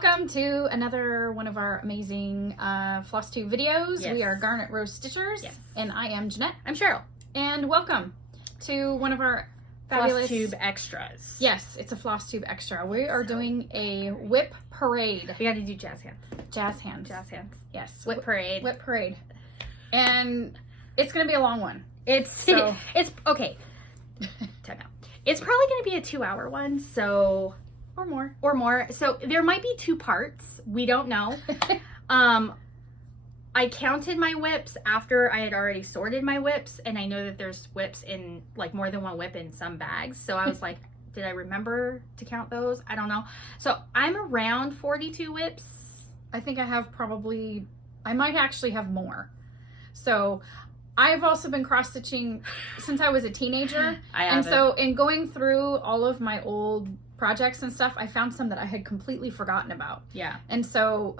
Welcome to another one of our amazing floss tube videos. Yes. We are Garnet Rose Stitchers, Yes. and I am Jeanette. I'm Cheryl. And welcome to one of our fabulous Floss tube extras. Yes, it's a floss tube extra. We are doing a WIP parade. We got to do jazz hands. Jazz hands. Jazz hands. Yes. WIP parade. WIP parade. And it's going to be a long one. It's okay. Time out. It's probably going to be a 2-hour one, so or more. So there might be 2 parts. We don't know. I counted my WIPs after I had already sorted my WIPs, and I know that there's WIPs in like more than one WIP in some bags. So I was like, did I remember to count those? I don't know. So I'm around 42 WIPs. I think I have I might actually have more. So I've also been cross stitching since I was a teenager. So in going through all of my old projects and stuff, I found some that I had completely forgotten about. Yeah. And so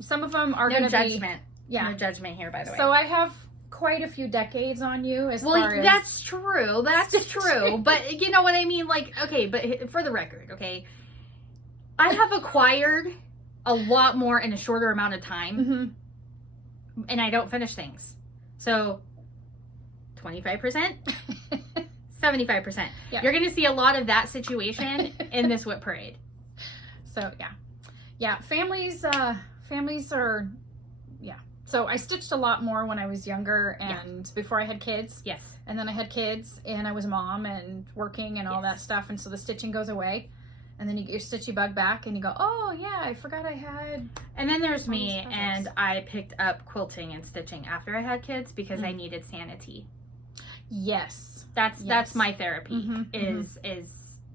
some of them are going to be... No judgment. Yeah. No judgment here, by the way. So I have quite a few decades on you as far as... That's true. That's true. But you know what I mean? Like, okay, but for the record, okay, I have acquired a lot more in a shorter amount of time. Mm-hmm. And I don't finish things. So 25%, 75%. Yeah. You're going to see a lot of that situation in this WIP parade. So yeah, families are, yeah. So I stitched a lot more when I was younger and before I had kids. Yes. And then I had kids and I was a mom and working and all that stuff. And so the stitching goes away. And then you get your stitchy bug back and you go, oh yeah, I forgot I had. And then there's me, and I picked up quilting and stitching after I had kids because I needed sanity. Yes. That's my therapy, Mm-hmm. is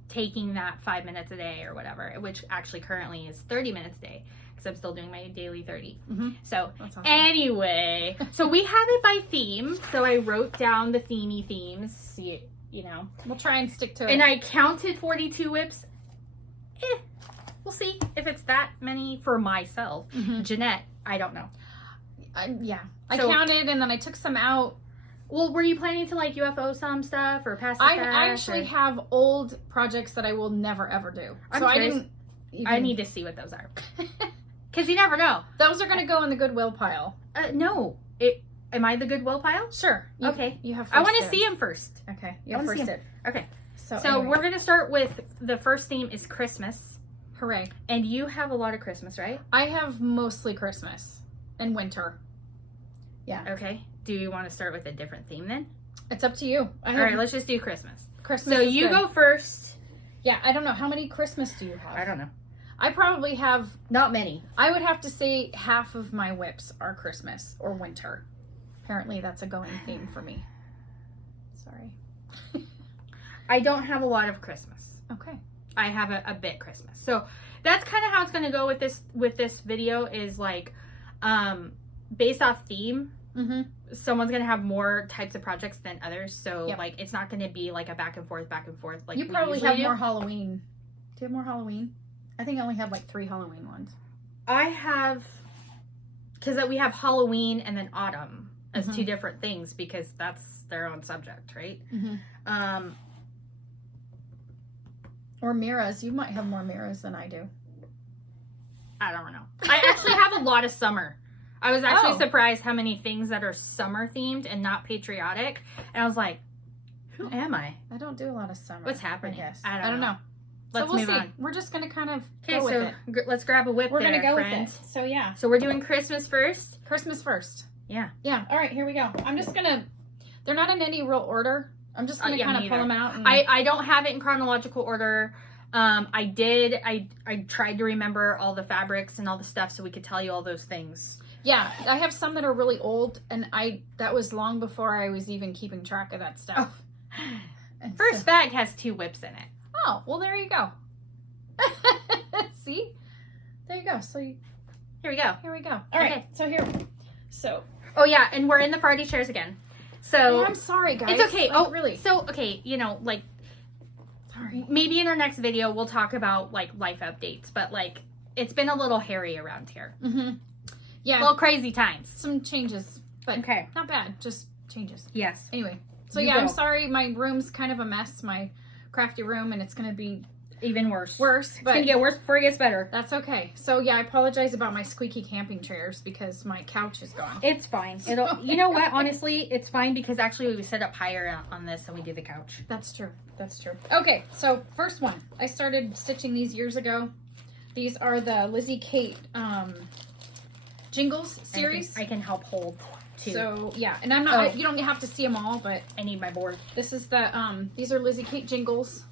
taking that 5 minutes a day or whatever, which actually currently is 30 minutes a day because I'm still doing my daily 30. Mm-hmm. So awesome. Anyway, so we have it by theme. So I wrote down the themey themes, you know. We'll try and stick to it. And I counted 42 WIPs. We'll see if it's that many for myself. Mm-hmm. Jeanette, I don't know. I counted and then I took some out. Well, were you planning to like UFO some stuff or pass it I back? actually have old projects that I will never ever do. I need to see what those are. Because you never know. Those are going to go in the Goodwill pile. No. Am I the Goodwill pile? Sure. Okay. You have first I want to dibs. see them first. Okay. You have first dibs. Okay. So anyway. We're going to start with the first theme is Christmas. Hooray. And you have a lot of Christmas, right? I have mostly Christmas and winter. Yeah. Okay. Do you want to start with a different theme then? It's up to you. All right, let's just do Christmas. Christmas. So you go first. Yeah, I don't know. How many Christmas do you have? I don't know. I probably have... Not many. I would have to say half of my WIPs are Christmas or winter. Apparently that's a going theme for me. Sorry. I don't have a lot of Christmas. Okay. I have a bit Christmas. So that's kind of how it's going to go with this video is like based off theme. Mm-hmm. Someone's going to have more types of projects than others. So Yep. like it's not going to be like a back and forth. Like you probably have more Halloween. Do you have more Halloween? I think I only have like 3 Halloween ones. I have, because we have Halloween and then autumn as 2 different things because that's their own subject, right? Mm-hmm. Or mirrors. You might have more mirrors than I do. I don't know. I actually have a lot of summer. I was actually surprised how many things that are summer themed and not patriotic. And I was like, who am I? I don't do a lot of summer. What's happening? I guess. I don't know. Let's move see. on. We're just going to kind of Okay, go with so let's grab a WIP We're going to go friend. with it. So yeah. So we're doing Christmas first? Christmas first. Yeah. Yeah. All right, here we go. I'm just going to, they're not in any real order. I'm just going to kind of pull them out. And... I don't have it in chronological order. I tried to remember all the fabrics and all the stuff so we could tell you all those things. Yeah, I have some that are really old, and that was long before I was even keeping track of that stuff. Oh. First bag has 2 WIPs in it. Oh, well, there you go. See? There you go. So here we go. Here we go. All right. So. Oh yeah, and we're in the party chairs again. So. Yeah, I'm sorry, guys. It's okay. Like, really. So okay, you know, like. Sorry. Maybe in our next video we'll talk about like life updates, but like it's been a little hairy around here. Mm-hmm. Yeah. Well, crazy times. Some changes, but okay, not bad. Just changes. Yes. Anyway, so yeah, I'm sorry. My room's kind of a mess. My crafty room, and it's gonna be even worse. Worse, It's but gonna get worse before it gets better. that's okay. So yeah, I apologize about my squeaky camping chairs because my couch is gone. It's fine. It'll. You know what? Honestly, it's fine because actually we set up higher on this than we do the couch. That's true. That's true. Okay, so first one. I started stitching these years ago. These are the Lizzie Kate Jingles series. I can help hold too. So yeah, and I'm not. You don't have to see them all, but I need my board. this is the these are Lizzie Kate Jingles,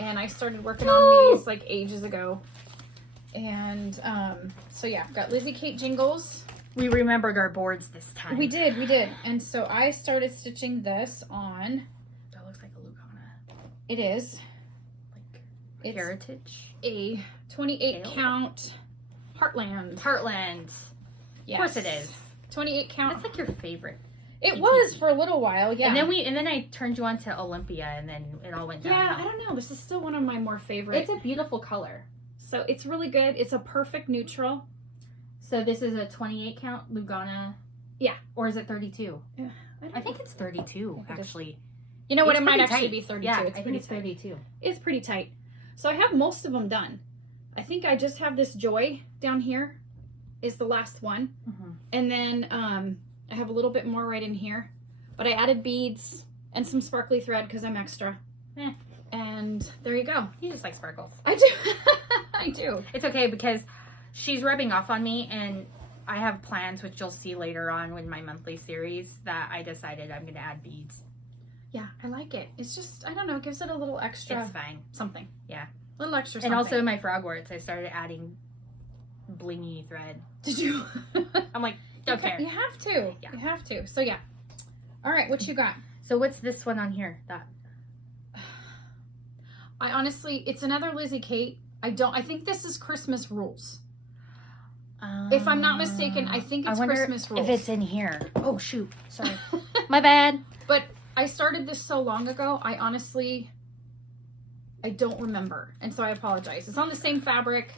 and I started working on these like ages ago. And so yeah, I've got Lizzie Kate Jingles. We remembered our boards this time. We did. And so I started stitching this on. That looks like a Lugana. It is. It's Heritage. A 28 count Heartland. Heartland. Yes. Of course it is. 28 count. That's like your favorite. It was for a little while, yeah. And then I turned you on to Olympia, and then it all went down. Yeah, I don't know. This is still one of my more favorite. It's a beautiful color. So it's really good. It's a perfect neutral. So this is a 28 count Lugana. Yeah. Or is it 32? Yeah, I think it's 32, actually. You know what? It's It might pretty actually tight. be 32. Yeah, It's I pretty think it's tight. 32. It's pretty tight. So I have most of them done. I think I just have this Joy down here is the last one. Mm-hmm. And then I have a little bit more right in here. But I added beads and some sparkly thread because I'm extra. And there you go. You just like sparkles. I do. I do. It's okay because she's rubbing off on me, and I have plans, which you'll see later on in my monthly series, that I decided I'm going to add beads. Yeah, I like it. It's just, I don't know, it gives it a little extra. It's fine. Something. Yeah. A little extra something. And also my frogworts, I started adding blingy thread. Did you? I'm like, don't care. You have to. Yeah. You have to. So yeah. All right, what you got? So what's this one on here? That I honestly, it's another Lizzie Kate. I think this is Christmas Rules. If I'm not mistaken, I think it's Christmas Rules. If it's in here. Oh shoot. Sorry. My bad. But I started this so long ago, I don't remember. And so I apologize. It's on the same fabric.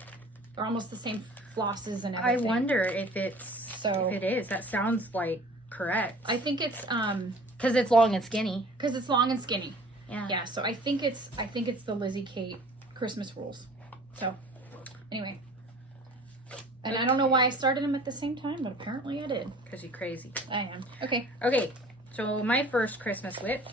They're almost the same flosses and everything. I wonder if it's if it is. That sounds like correct. I think it's because it's long and skinny. because it's long and skinny. Yeah. Yeah, so I think it's the Lizzie Kate Christmas Rules. So anyway. And I don't know why I started them at the same time, but apparently I did. Because you're crazy. I am. Okay. Okay. So my first Christmas WIP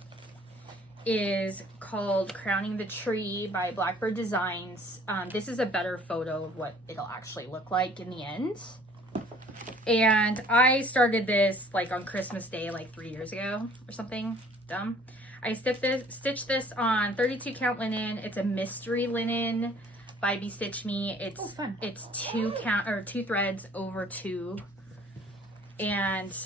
is called Crowning the Tree by Blackbird Designs. This is a better photo of what it'll actually look like in the end. And I started this like on Christmas Day like 3 years ago or something. Dumb. I stitched this on 32 count linen. It's a mystery linen by Be Stitch Me. It's fun. It's 2 threads over 2. And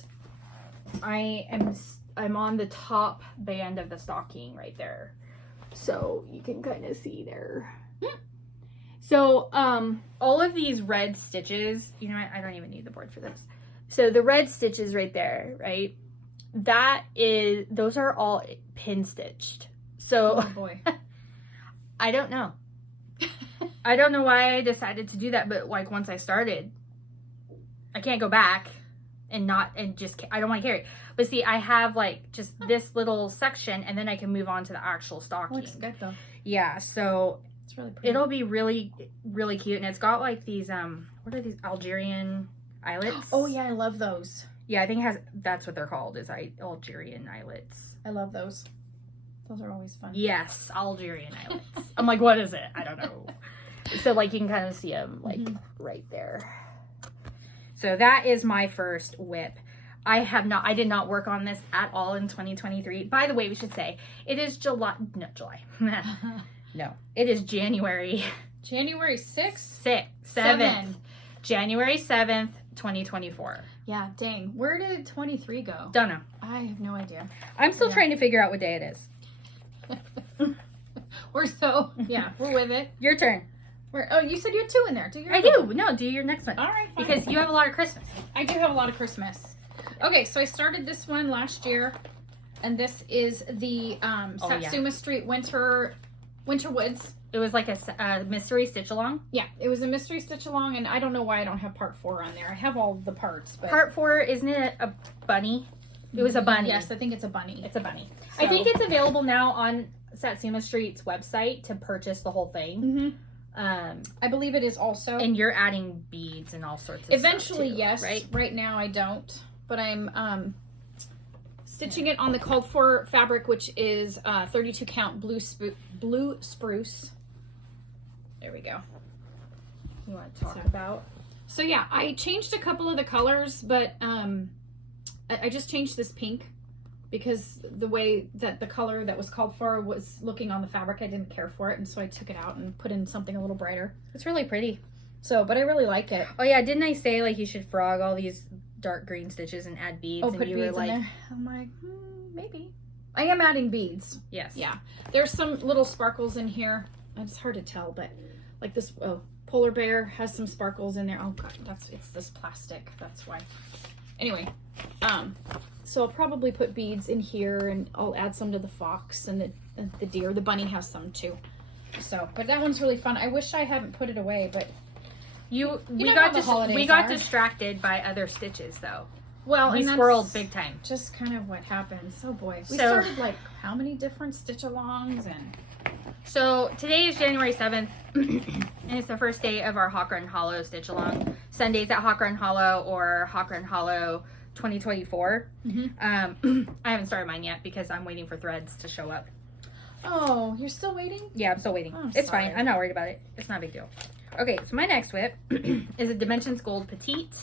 I'm on the top band of the stocking right there. So you can kind of see there. So all of these red stitches, you know what? I don't even need the board for this. So the red stitches right there, right? Those are all pin stitched. So Oh boy. I don't know. I don't know why I decided to do that, but like once I started, I can't go back I don't want to carry it. But see, I have like just this little section, and then I can move on to the actual stocking. Looks good though. Yeah, so It's really pretty. it'll be really, really cute, and it's got like these what are these Algerian eyelets? Oh yeah, I love those. Yeah, I think that's what they're called, is Algerian eyelets. I love those. Those are always fun. Yes, Algerian eyelets. I'm like, what is it? I don't know. So like you can kind of see them like right there. So that is my first WIP. I did not work on this at all in 2023. By the way, we should say it is July. No, it is January. January 6th? 7th. January 7th, 2024. Yeah, dang. Where did 23 go? Don't know. I have no idea. I'm still trying to figure out what day it is. We're with it. Your turn. You said you had 2 in there. Do your I other do. one. No, do your next one. All right, fine. Because you have a lot of Christmas. I do have a lot of Christmas. Okay, so I started this one last year, and this is the Satsuma Street Winter Woods. It was like a mystery stitch along. Yeah, it was a mystery stitch along, and I don't know why I don't have part 4 on there. I have all the parts, but Part 4, isn't it a bunny? It was a bunny. Yes, I think it's a bunny. It's a bunny. So. I think it's available now on Satsuma Street's website to purchase the whole thing. I believe it is also. And you're adding beads and all sorts of eventually, stuff too, yes. Right? Right now I don't. But I'm stitching it on the called for fabric, which is 32 count blue spruce. There we go. You want to talk about? So yeah, I changed a couple of the colors, but I just changed this pink because the way that the color that was called for was looking on the fabric, I didn't care for it, and so I took it out and put in something a little brighter. It's really pretty. So, but I really like it. Oh yeah, didn't I say like you should frog all these dark green stitches and add beads? Oh, and put you beads were like, in there. I'm like, maybe. I am adding beads. yes. Yeah. There's some little sparkles in here. It's hard to tell, but like this polar bear has some sparkles in there. Oh god, it's this plastic. That's why. Anyway, so I'll probably put beads in here, and I'll add some to the fox and the deer. The bunny has some too. So, but that one's really fun. I wish I hadn't put it away, but we got distracted by other stitches though. Well, we and squirreled big time. Just kind of what happens. Oh boy, we So- started like how many different stitch-alongs and. So today is January 7th, and it's the first day of our Hawk Run Hollow stitch along. Sundays at Hawk Run Hollow or Hawk Run Hollow 2024. I haven't started mine yet because I'm waiting for threads to show up. Oh, you're still waiting? Yeah, I'm still waiting. Oh, it's sorry. fine. I'm not worried about it. It's not a big deal. Okay, so my next whip is a Dimensions Gold Petite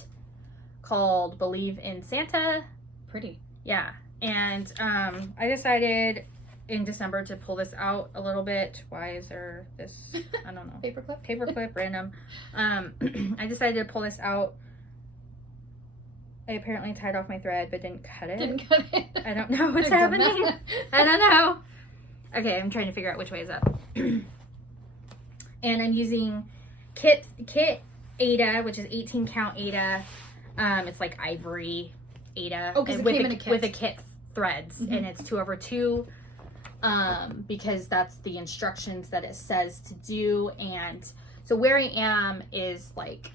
called Believe in Santa. Pretty. Yeah, and I decided in December to pull this out a little bit. Why is there this? I don't know. Paperclip, random. I decided to pull this out. I apparently tied off my thread but didn't cut it. Didn't cut it. I don't know what's happening. I don't know. Okay, I'm trying to figure out which way is up. And I'm using Kit Ada, which is 18 count Ada. It's like ivory Ada. Oh, because it came in a kit. With a kit threads, and it's 2/2. Because that's the instructions that it says to do. And so where I am is like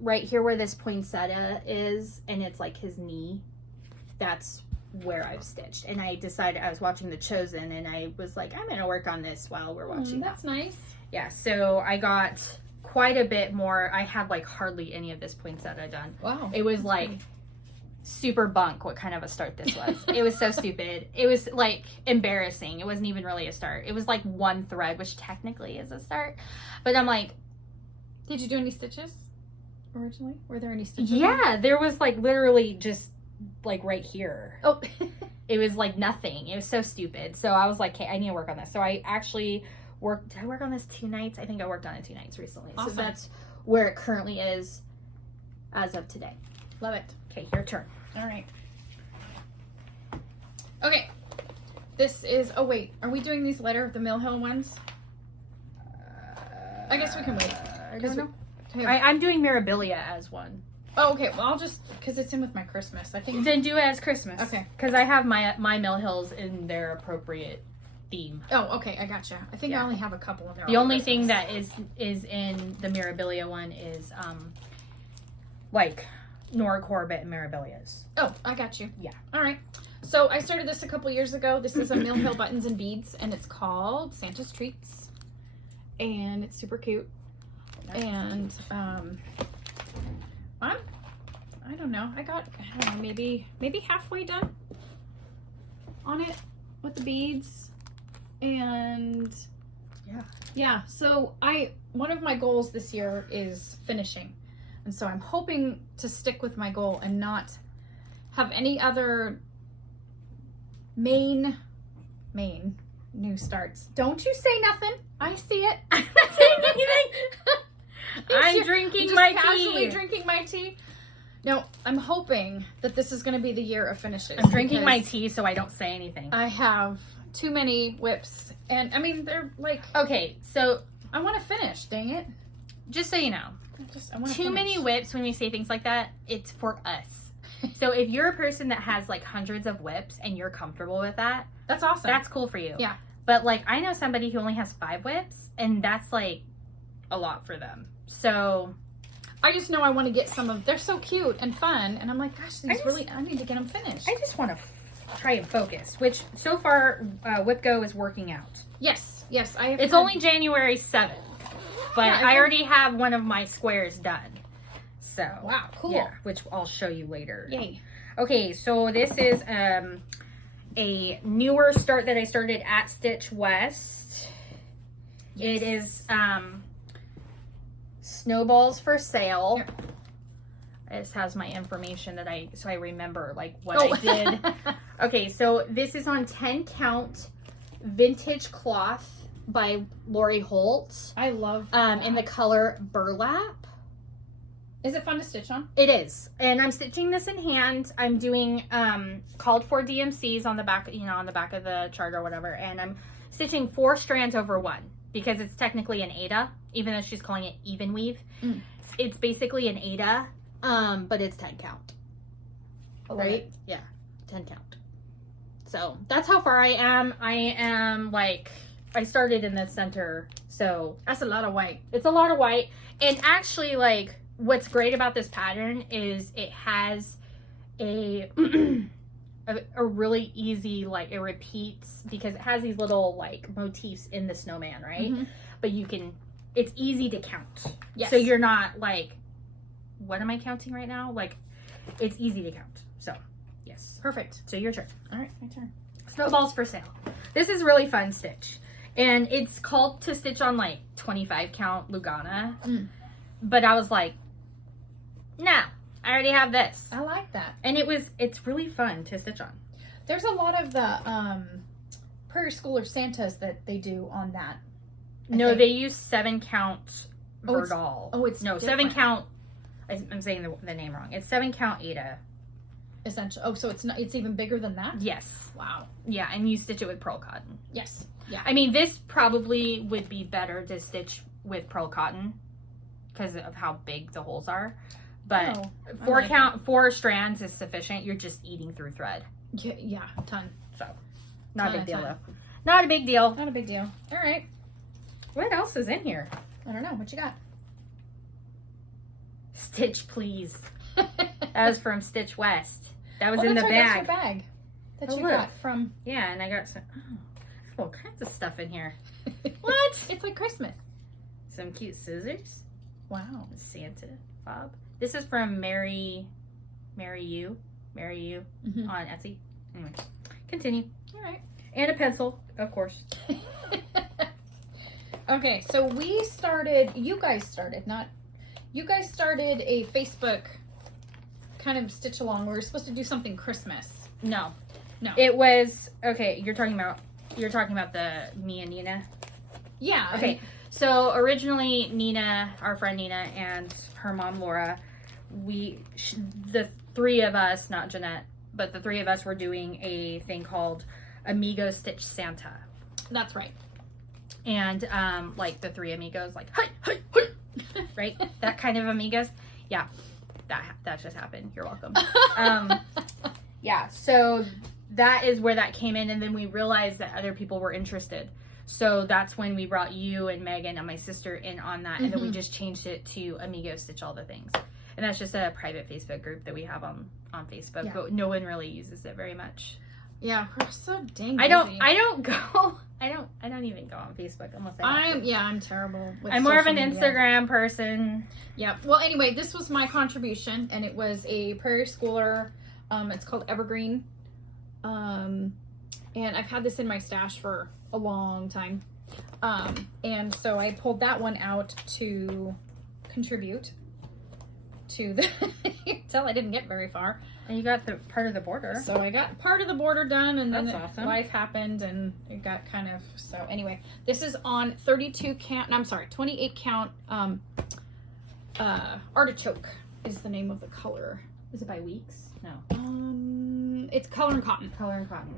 right here where this poinsettia is, and it's like his knee. That's where I've stitched. And I decided, I was watching The Chosen, and I was like, I'm gonna work on this while we're watching That's nice. Yeah, so I got quite a bit more. I had like hardly any of this poinsettia done. Wow. It was like super bunk what kind of a start this was. It was so stupid. It was like embarrassing. It wasn't even really a start. It was like one thread, which technically is a start. But I'm like, did you do any stitches originally? Were there any stitches? Yeah, there was like literally just like right here. Oh. It was like nothing. It was so stupid. So I was like, okay, I need to work on this. So I actually worked. Did I work on this 2 nights? I think I worked on it 2 nights recently. Awesome. So that's where it currently is as of today. Love it. Okay, your turn. All right. Okay. This is, oh wait, are we doing these Letter of the Mill Hill ones? I guess we can wait. I don't know. Okay. I'm doing Mirabilia as one. Oh, okay. Well, I'll just, because it's in with my Christmas. I think. Then do it as Christmas. Okay. Because I have my Mill Hills in their appropriate theme. Oh, okay. I gotcha. I think I only have a couple of their. The only thing that is in the Mirabilia one is like Nora Corbett and Mirabilia's. Oh, I got you. Yeah. All right. So I started this a couple years ago. This is a Mill Hill Buttons and Beads, and it's called Santa's Treats, and it's super cute. Nice. And I don't know. I don't know, maybe halfway done on it with the beads, and yeah. So one of my goals this year is finishing, and so I'm hoping to stick with my goal and not have any other main new starts. Don't you say nothing. I see it. I'm not saying anything. I'm drinking my casually tea. drinking my tea. No, I'm hoping that this is going to be the year of finishes. I'm drinking my tea so I don't say anything. I have too many whips, and I mean they're like, okay, so I want to finish. Dang it! Just so you know, I want too many whips. When we say things like that, it's for us. So if you're a person that has like hundreds of whips and you're comfortable with that, that's awesome. That's cool for you. Yeah. But like I know somebody who only has 5 whips, and that's like a lot for them. So I just know I want to get some of, they're so cute and fun. And I'm like, gosh, I need to get them finished. I just want to try and focus, which so far WIP Go is working out. Yes, I have. It's only January 7th, but I already have one of my squares done. So wow, cool. Yeah, which I'll show you later. Yay. Okay, so this is a newer start that I started at Stitch West. Yes. It is Snowballs for Sale. Here. This has my information that I remember like what I did. Okay, so this is on 10 count vintage cloth by Lori Holt. I love in the color burlap. Is it fun to stitch on? It is. And I'm stitching this in hand. I'm doing called for DMCs on the back, on the back of the chart or whatever. And I'm stitching 4 strands over 1 because it's technically an Ada, even though she's calling it even weave. It's basically an Ada, but it's 10 count. Right? Yeah, 10 count. So that's how far I am. I am like, I started in the center, so that's a lot of white. It's a lot of white. And actually, like, what's great about this pattern is it has a really easy, like, it repeats because it has these little like motifs in the snowman, right? But it's easy to count. Yes. So you're not like, what am I counting right now? Like, it's easy to count. So yes. Perfect. So your turn. All right, my turn. Snowballs for Sale. This is really fun stitch. And it's called to stitch on like 25 count Lugana. But I was like, no, I already have this. I like that. And it's really fun to stitch on. There's a lot of the Prairie Schooler Santas that they do on that. No, they use 7 count Verdal. It's no, different. 7 count. I'm saying the name wrong. It's 7 count Ada. Essentially. Oh, so it's even bigger than that? Yes. Wow. Yeah, and you stitch it with pearl cotton. Yes. Yeah. I mean, this probably would be better to stitch with pearl cotton because of how big the holes are. But 4 strands is sufficient. You're just eating through thread. Yeah, a ton. So, not a big deal though. Not a big deal. Not a big deal. All right. What else is in here? I don't know. What you got? Stitch Please. That was from Stitch West. That was in the bag. That's your bag that you got from. Yeah, and I got some. Oh, all kinds of stuff in here. What? It's like Christmas. Some cute scissors. Wow. Santa fob. This is from Marry You on Etsy. Anyway, continue. All right. And a pencil, of course. Okay, so you guys started a Facebook kind of stitch along. We were supposed to do something Christmas. No. It was, okay, you're talking about the me and Nina? Yeah. Okay. So originally Nina, our friend Nina, and her mom Laura, the 3 of us, not Jeanette, but the 3 of us were doing a thing called Amigo Stitch Santa. That's right. And like the 3 amigos, like hey, right? That kind of amigos. Yeah, that just happened. You're welcome. Yeah. So that is where that came in, and then we realized that other people were interested. So that's when we brought you and Megan and my sister in on that, and then we just changed it to Amigo Stitch All the Things. And that's just a private Facebook group that we have on Facebook, but no one really uses it very much. Yeah, we're so dang busy. I don't even go on Facebook unless I'm terrible with I'm more of an social media. Instagram person. Yeah. Well, anyway, this was my contribution, and it was a Prairie Schooler. It's called Evergreen. And I've had this in my stash for a long time. And so I pulled that one out to contribute to the tell I didn't get very far. And you got the part of the border. So I got part of the border done, and that's then awesome. Life happened, and it got kind of, so anyway, this is on 28 count Artichoke is the name of the color. Is it by weeks? No. It's Color and Cotton. Color and Cotton.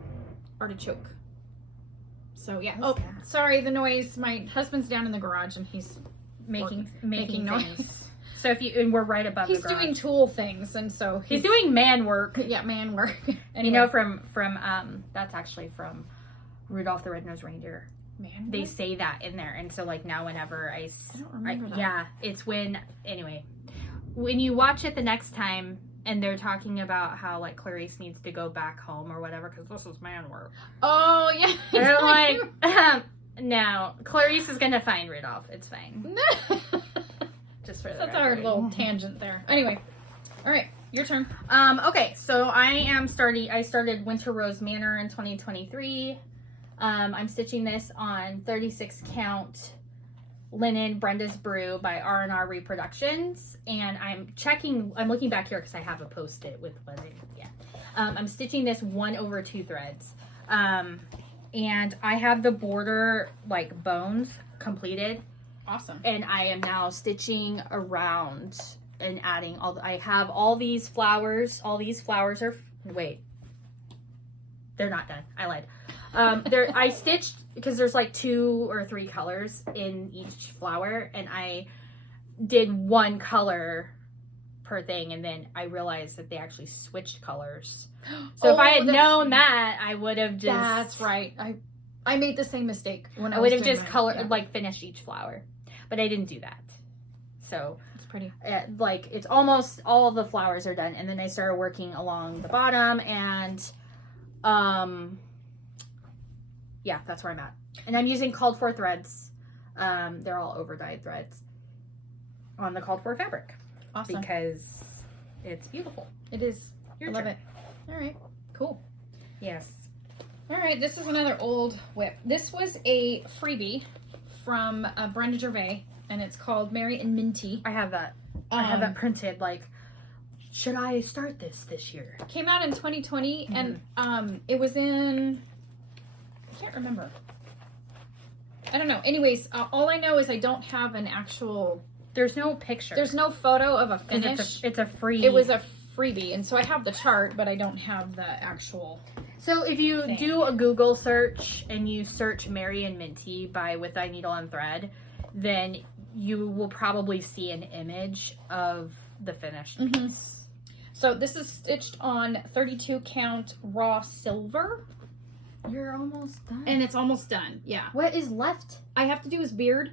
Artichoke. So yeah. What's that? Sorry, the noise. My husband's down in the garage, and he's making noise. So and we're right above the garage. He's doing tool things, and so he's doing man work. Yeah, man work. Anyway. You know, from that's actually from Rudolph the Red-Nosed Reindeer. Man, they say that in there, and so like now whenever I don't remember that. Yeah, it's when, anyway, when you watch it the next time and they're talking about how like Clarice needs to go back home or whatever because this is man work. Oh yeah. They're like, no, Clarice is gonna find Rudolph. It's fine. Just for that's our little tangent there. Anyway, all right, your turn. Okay, so I started Winter Rose Manor in 2023. I'm stitching this on 36 count linen Brenda's Brew by R&R Reproductions, and I'm looking back here because I have a post-it with what I'm stitching this 1/2 threads, and I have the border like bones completed. Awesome. And I am now stitching around and adding I have all these flowers. All these flowers are they're not done. I lied. I stitched because there's like 2 or 3 colors in each flower, and I did 1 color per thing, and then I realized that they actually switched colors. So if I had known that, I would have just. That's right. I made the same mistake when I would have just finished each flower, but I didn't do that. So it's pretty. It's almost all of the flowers are done, and then I started working along the bottom, and yeah, that's where I'm at. And I'm using called for threads. They're all over dyed threads on the called for fabric. Awesome. Because it's beautiful. It is. I love it. All right. Cool. Yes. All right. This is another old WIP. This was a freebie from Brenda Gervais, and it's called Mary and Minty. I have that. I have that printed. Like, should I start this year? Came out in 2020, and it was in. I can't remember. I don't know. Anyways, all I know is I don't have an actual. There's no picture. There's no photo of a finish. It's a free. It was a freebie, and so I have the chart, but I don't have the actual. So if you do a Google search and you search Mary and Minty by With Thy Needle and Thread, then you will probably see an image of the finished piece. So this is stitched on 32 count raw silver. You're almost done. And it's almost done. Yeah. What is left? I have to do his beard.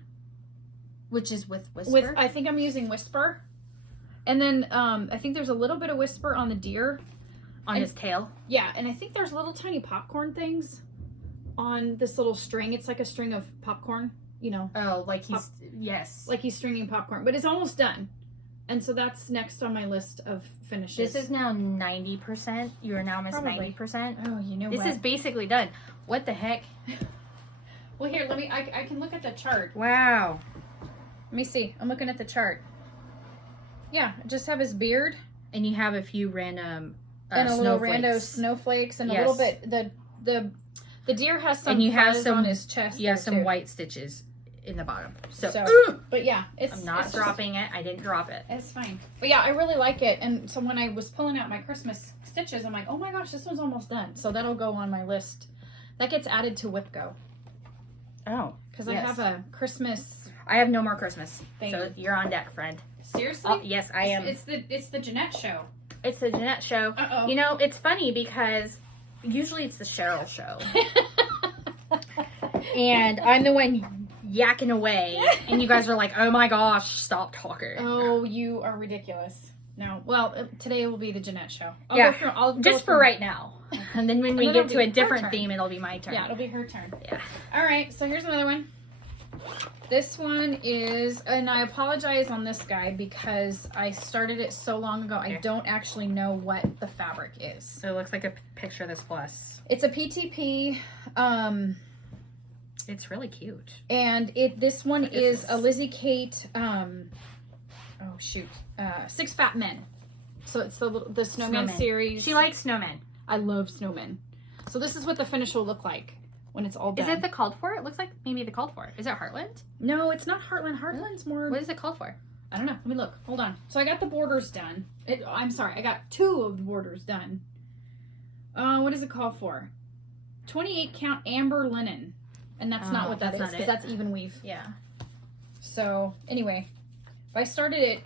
Which is with Whisper? I think I'm using Whisper. And then I think there's a little bit of Whisper on the deer. On his tail? Yeah, and I think there's little tiny popcorn things on this little string. It's like a string of popcorn, you know. Oh, like he's, yes. Like he's stringing popcorn. But it's almost done. And so that's next on my list of finishes. This is now 90%. You are now almost 90%. Oh, you know this is basically done. What the heck? Well, here, I can look at the chart. Wow. Let me see. I'm looking at the chart. Yeah, just have his beard. And you have a few random and a little rando snowflakes and a little bit, the deer has some fuzz on his chest. You have some white stitches in the bottom. So but yeah, I'm not dropping it. I didn't drop it. It's fine. But yeah, I really like it. And so when I was pulling out my Christmas stitches, I'm like, oh my gosh, this one's almost done. So that'll go on my list. That gets added to WIP Go. Oh. Because I have a Christmas. I have no more Christmas. So you're on deck, friend. Seriously? Yes, I am. It's the Jeanette show. It's the Jeanette show. Uh-oh. You know, it's funny because usually it's the Cheryl show. And I'm the one yakking away. And you guys are like, oh my gosh, stop talking. Oh, you are ridiculous. No. Well, today will be the Jeanette show. I'll go just for right now. And then when we get to a different theme, it'll be my turn. Yeah, it'll be her turn. Yeah. All right, so here's another one. This one is, and I apologize on this guy because I started it so long ago. I don't actually know what the fabric is. So it looks like a picture of this plus. It's a PTP. It's really cute. And this one is a Lizzie Kate. Six Fat Men. So it's the snowman series. She likes snowmen. I love snowmen. So this is what the finish will look like when it's all done. Is it the called for? It looks like maybe the called for. Is it Heartland? No, it's not Heartland. Heartland's more. What is it called for? I don't know. Let me look. Hold on. So I got the borders done. I'm sorry. I got 2 of the borders done. What is it called for? 28 count amber linen. And that's not what that is, because that's even weave. Yeah. So, anyway. I started it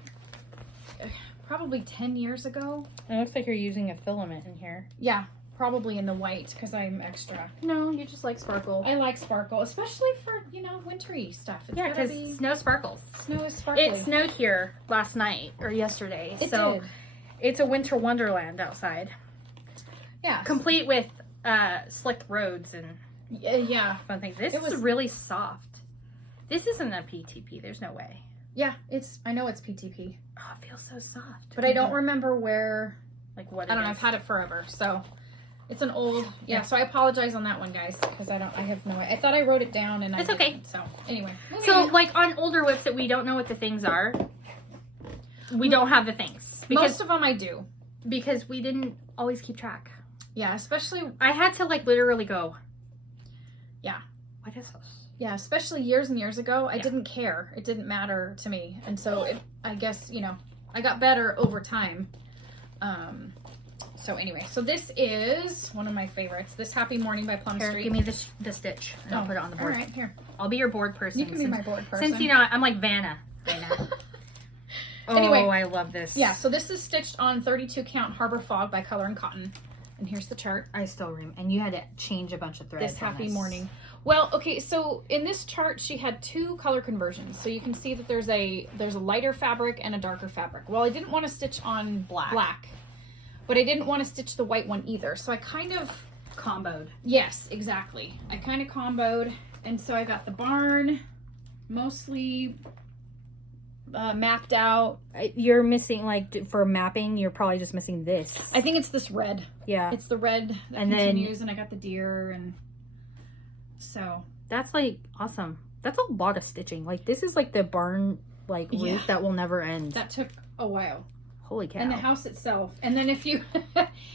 probably 10 years ago. It looks like you're using a filament in here. Yeah. probably in the white because I'm extra. No, you just like sparkle. I like sparkle, especially for, you know, wintry stuff. It's yeah, because snow sparkles. Snow is sparkly. It snowed here last night or yesterday. It so did. It's a winter wonderland outside. Yeah. Complete with slick roads and yeah. fun things. This is really soft. This isn't a PTP. There's no way. Yeah, I know it's PTP. Oh, it feels so soft. But I don't remember where, like what I don't know, I've had it forever. So it's an old, so I apologize on that one, guys, because I have no idea. I thought I wrote it down and it's I okay. didn't. So anyway. So like on older whips that we don't know what the things are, we don't have the things. Because, most of them I do. Because we didn't always keep track. Yeah, especially. I had to like literally go. Yeah. What is this? Yeah, especially years and years ago, I didn't care. It didn't matter to me. And so I guess, you know, I got better over time. So anyway, so this is one of my favorites. This Happy Morning by Plum Street. Give me the stitch. And I'll put it on the board. All right, here. I'll be your board person. You can be my board person. Since, you know, I'm like Vanna. Anyway, I love this. Yeah, so this is stitched on 32 count Harbor Fog by Color and Cotton. And here's the chart. I still remember. And you had to change a bunch of threads. This Happy Morning. Well, okay, so in this chart, she had 2 color conversions. So you can see that there's a lighter fabric and a darker fabric. Well, I didn't want to stitch on black, but I didn't want to stitch the white one either. So I kind of comboed. Yes, exactly. I kind of comboed. And so I got the barn mostly mapped out. You're missing, like, for mapping, you're probably just missing this. I think it's this red. Yeah. It's the red that continues, and I got the deer, and so. That's, like, awesome. That's a lot of stitching. Like, this is, like, the barn, like, roof that will never end. That took a while. Holy cow. And the house itself. And then if you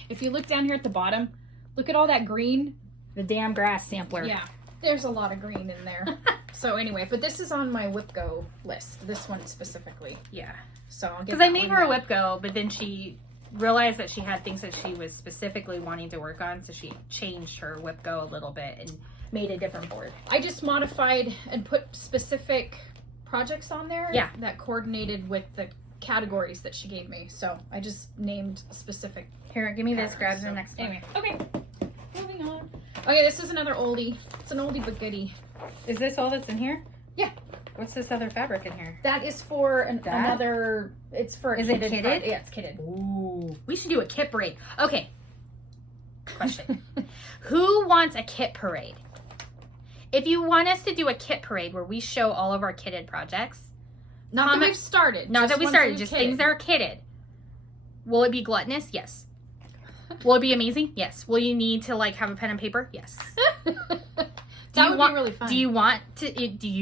if you look down here at the bottom, look at all that green. The damn grass sampler. Yeah. There's a lot of green in there. So anyway, but this is on my WIP Go list. This one specifically. Yeah. So I'll get because I made her a WIP Go, but then she realized that she had things that she was specifically wanting to work on, so she changed her WIP Go a little bit and made a different board. I just modified and put specific projects on there. Yeah. That coordinated with the categories that she gave me. So I just named specific. Here, give me this. Grab the next one. Anyway, okay. Moving on. Okay, this is another oldie. It's an oldie but goodie. Is this all that's in here? Yeah. What's this other fabric in here? That is for another. It's for. Is it kitted? Yeah, it's kitted. Ooh, we should do a kit parade. Okay. Question: who wants a kit parade? If you want us to do a kit parade where we show all of our kitted projects, not that we've started. Not that we started. Just things that are kitted. Will it be gluttonous? Yes. Will it be amazing? Yes. Will you need to like have a pen and paper? Yes. That would be really fun. Do you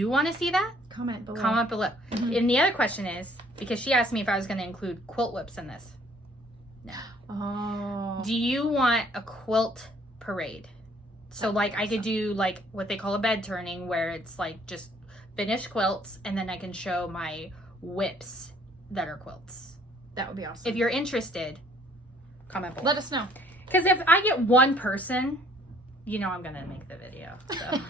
want to see that? Comment below. Comment below. Mm-hmm. And the other question is, because she asked me if I was going to include quilt whips in this. No. Oh. Do you want a quilt parade? So like I could do like what they call a bed turning, where it's like just finished quilts, and then I can show my whips that are quilts. That would be awesome. If you're interested, comment below. Let us know. Because if I get one person, you know I'm going to make the video. So.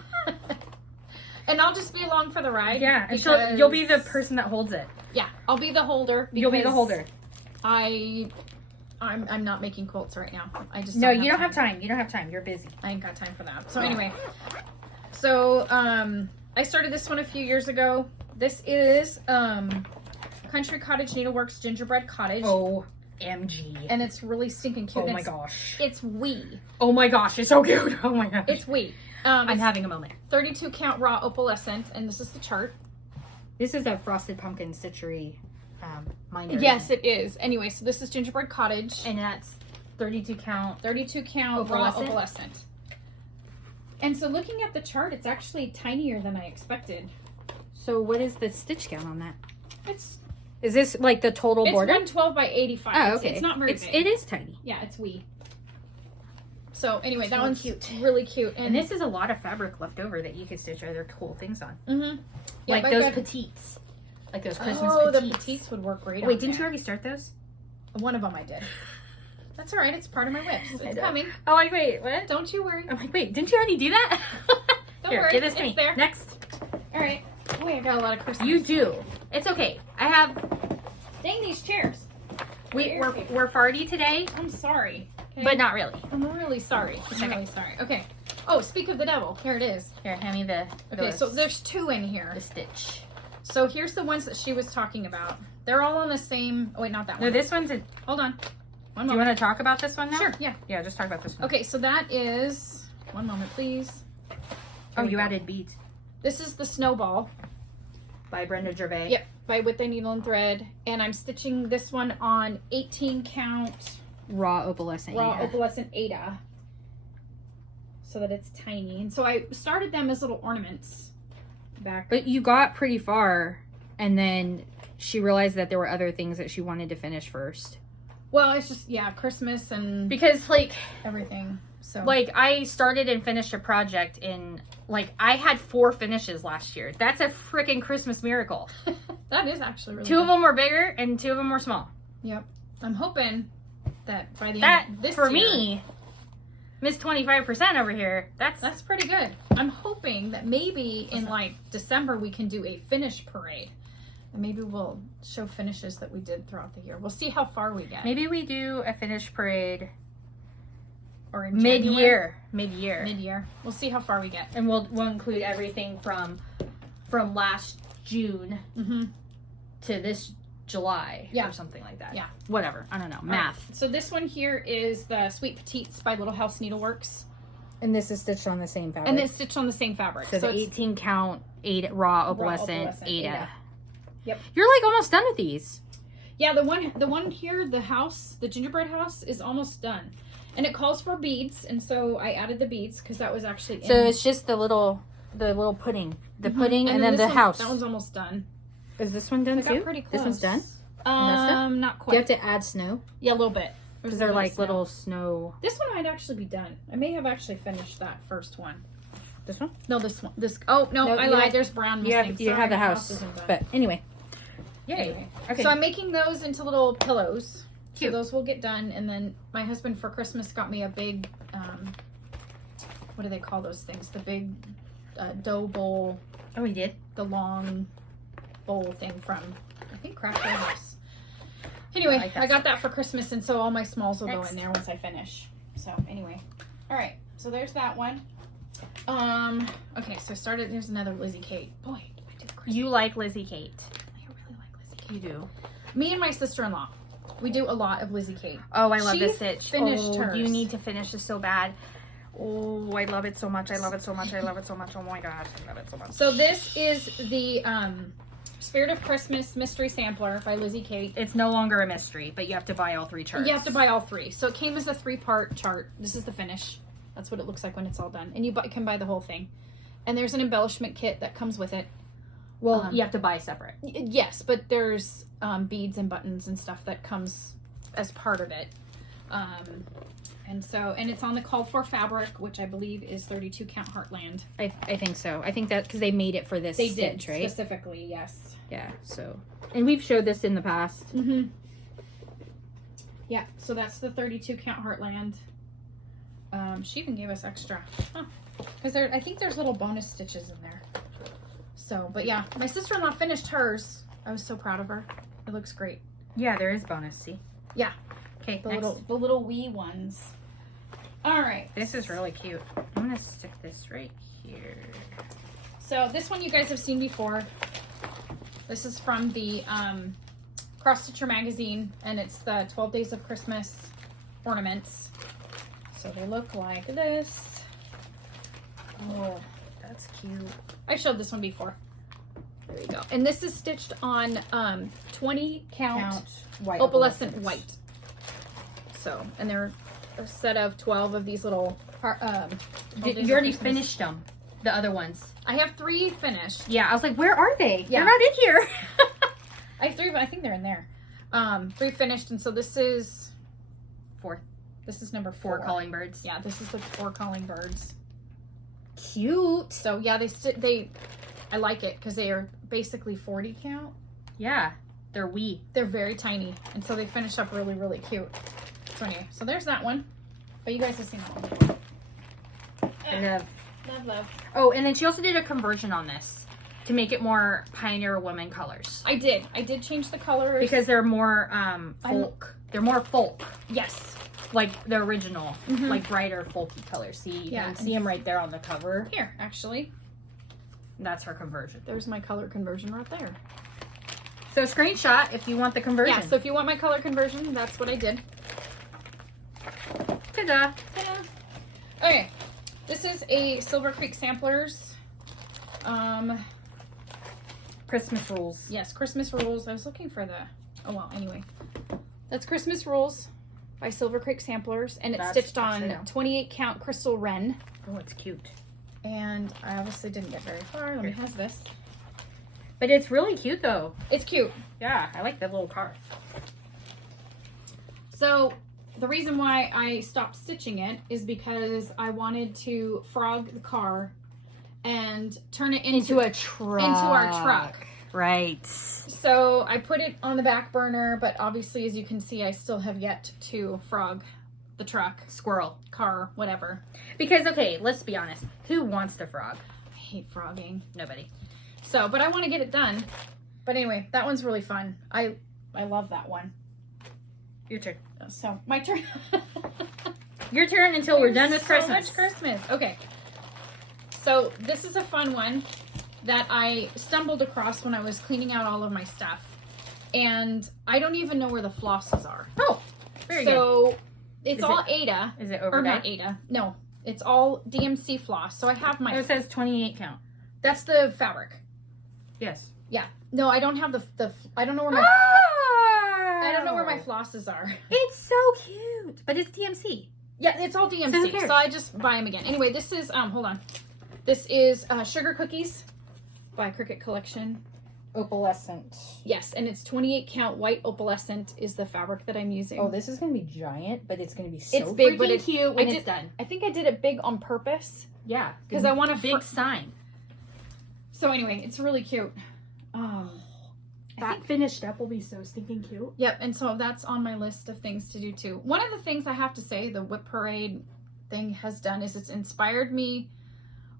And I'll just be along for the ride. Yeah, and you'll be the person that holds it. Yeah, I'll be the holder. You'll be the holder. I'm not making quilts right now. I just you don't have time. You don't have time. You're busy. I ain't got time for that. So anyway, I started this one a few years ago. This is Country Cottage Needleworks Gingerbread Cottage. OMG. And it's really stinking cute. Oh my gosh. It's wee. Oh my gosh, it's so cute. Oh my gosh. It's wee. I'm having a moment. 32 count raw opalescent, and this is the chart. This is a frosted pumpkin stitchery minder. Yes, it is. Anyway, so this is Gingerbread Cottage. And that's 32 count. 32 count raw opalescent. And so looking at the chart, it's actually tinier than I expected. So what is the stitch count on that? Is this like the total border? It's 112 by 85. Oh, okay. It's not very big. It is tiny. Yeah, it's wee. So anyway, that so one's cute. Really cute. And this is a lot of fabric left over that you could stitch other cool things on. Mm-hmm. Yeah, like those petites. Like those Christmas petites. Oh, the petites would work great. Wait, didn't you already start those? One of them I did. That's all right. It's part of my whips. It's coming. Oh, like, wait, what? Don't you worry. I'm like, wait, didn't you already do that? Don't Here, worry. give this to me. There. Next. All right. Wait, I got a lot of Christmas. You do. It's okay. I have... Dang these chairs. We're farty today. I'm sorry. Okay. But not really. I'm really sorry. I'm really sorry. Okay. Oh, speak of the devil. Here it is. Here, hand me the... Okay, so there's 2 in here. The stitch. So here's the ones that she was talking about. They're all on the same... Oh, wait, not that one. No, this one's... Hold on. Do you want to talk about this one now? Sure, yeah. Yeah, just talk about this one. Okay, so that is... One moment, please. Oh, you added beads. This is the Snowball. By Brenda Gervais. Yep, by With the Needle and Thread. And I'm stitching this one on 18 count... Raw opalescent Aida. So that it's tiny. And so I started them as little ornaments back. But you got pretty far, and then she realized that there were other things that she wanted to finish first. Well, it's just, yeah, Christmas and... Because, like... Everything. So... Like, I started and finished a project in... Like, I had 4 finishes last year. That's a freaking Christmas miracle. That is actually really 2 of them were bigger, and 2 of them were small. Yep. I'm hoping that by the end of this for year... me, Miss 25% over here, that's pretty good. I'm hoping that maybe in, like, December we can do a finish parade. And maybe we'll show finishes that we did throughout the year. We'll see how far we get. Maybe we do a finish parade or in mid-year. We'll see how far we get. And we'll include everything from last June to this July or something like that. Yeah. Whatever. I don't know. Math. Right. So this one here is the Sweet Petites by Little House Needleworks. And this is stitched on the same fabric. And it's stitched on the same fabric. So the 18 count raw opalescent Aida. Yep. You're like almost done with these. Yeah, the one here, the gingerbread house is almost done. And it calls for beads, and so I added the beads because that was actually So it's just the little pudding. The pudding and then the house. That one's almost done. Is this one done too? Pretty close. This one's done? Not quite. Do you have to add snow? Yeah, a little bit. Because they're like little snow. This one might actually be done. I may have actually finished that first one. This one? No, this one. Oh, no, I lied. There's brown missing. You have the house. But anyway. Yay. Anyway. Okay. So I'm making those into little pillows. Cute. So those will get done. And then my husband for Christmas got me a big, what do they call those things? The big dough bowl. Oh, he did? The long bowl thing from, I think, Craft Warehouse. Anyway, I got that for Christmas, and so all my smalls will go in there once I finish. So anyway. All right. So there's that one. Okay, so I started, there's another Lizzie Kate. Boy, I did Christmas. You like Lizzie Kate. I really like Lizzie Kate. You do. Me and my sister-in-law, we do a lot of Lizzie Kate. Oh, I love this stitch. Finished hers. You need to finish this so bad. Oh, I love it so much. I love it so much. I love it so much. Oh my gosh, I love it so much. So this is the Spirit of Christmas Mystery Sampler by Lizzie Kate. It's no longer a mystery, but you have to buy all 3 charts. You have to buy all 3. So it came as a 3-part chart. This is the finish. That's what it looks like when it's all done. And you can buy the whole thing. And there's an embellishment kit that comes with it. Well, you have to buy separate. Yes, but there's beads and buttons and stuff that comes as part of it. And it's on the called for fabric, which I believe is 32 count Heartland. I think so. I think that because they made it for this stitch, right? Specifically, yes. Yeah. So, and we've showed this in the past. Yeah. So that's the 32 count Heartland. She even gave us extra, because I think there's little bonus stitches in there. So, but yeah, my sister-in-law finished hers. I was so proud of her. It looks great. Yeah, there is bonus. See. Yeah. Okay. The little wee ones. All right. This is really cute. I'm gonna stick this right here. So this one you guys have seen before. This is from the Cross Stitcher magazine, and it's the 12 Days of Christmas ornaments. So they look like this. Oh, that's cute. I've showed this one before. There you go. And this is stitched on 20 count white opalescent white. So, and they're a set of 12 of these little. You already finished them, the other ones. I have 3 finished. Yeah, I was like, where are they? Yeah. They're not in here. I have 3, but I think they're in there. 3 finished, and so this is 4. This is number 4. 4 calling birds. Yeah, this is the 4 calling birds. Cute. So yeah, I like it because they are basically 40 count. Yeah, they're wee. They're very tiny, and so they finish up really, really cute. So anyway, so there's that one. But you guys have seen that one before. Love. Oh, and then she also did a conversion on this to make it more Pioneer Woman colors. I did change the colors because they're more folk. They're more folk. Yes. like the original, like brighter, folky colors. See, you can see them right there on the cover. Here, actually. That's her conversion. There's my color conversion right there. So screenshot if you want the conversion. Yeah, so if you want my color conversion, that's what I did. Ta-da. Ta-da. Okay, this is a Silver Creek Samplers. Christmas Rules. Yes, Christmas Rules. I was looking for the... Oh, well, anyway. That's Christmas Rules by Silver Creek Samplers, and it's stitched on 28 count crystal wren. Oh, it's cute. And I obviously didn't get very far. Let me have this. But it's really cute, though. It's cute. Yeah, I like that little card. So the reason why I stopped stitching it is because I wanted to frog the car and turn it into a truck. Into our truck. Right. So I put it on the back burner, but obviously, as you can see, I still have yet to frog the truck, Squirrel, car, whatever. Because, okay, let's be honest. Who wants to frog? I hate frogging. Nobody. So, but I want to get it done. But anyway, that one's really fun. I love that one. Your turn. So, my turn. Your turn until we're done with Christmas. So much Christmas. Okay. So, this is a fun one that I stumbled across when I was cleaning out all of my stuff. And I don't even know where the flosses are. Oh, very good. So, it's all Ada. Is it Or over not Ada. No. It's all DMC floss. So, I have my... It says 28 count. That's the fabric. Yes. Yeah. No, I don't have the I don't know where my... Oh! I don't know where my flosses are. It's so cute. But it's DMC. Yeah, it's all DMC. So I just buy them again. Anyway, this is, hold on. This is Sugar Cookies by Cricut Collection. Opalescent. Yes, and it's 28 count white opalescent is the fabric that I'm using. Oh, this is going to be giant, but it's going to be so it's big, but it's cute when it's done. I think I did it big on purpose. Yeah. Because I want a big sign. So anyway, it's really cute. That finished up will be so stinking cute. Yep, and so that's on my list of things to do too. One of the things I have to say the WIP Parade thing has done is it's inspired me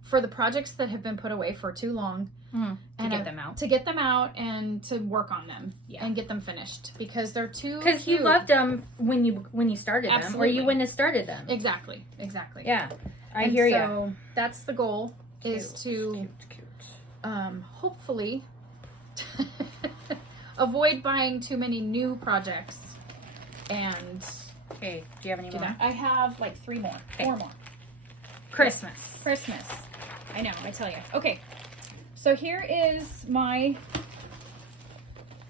for the projects that have been put away for too long. To get them out. To get them out and to work on them and get them finished because they're too Because you loved them when you started them, or you wouldn't have started them. Exactly. Yeah, I hear you. So that's the goal is to cute. Hopefully avoid buying too many new projects and okay. Do you have any more? I have like 4 more. Christmas. I know, I tell you. Okay, so here is my...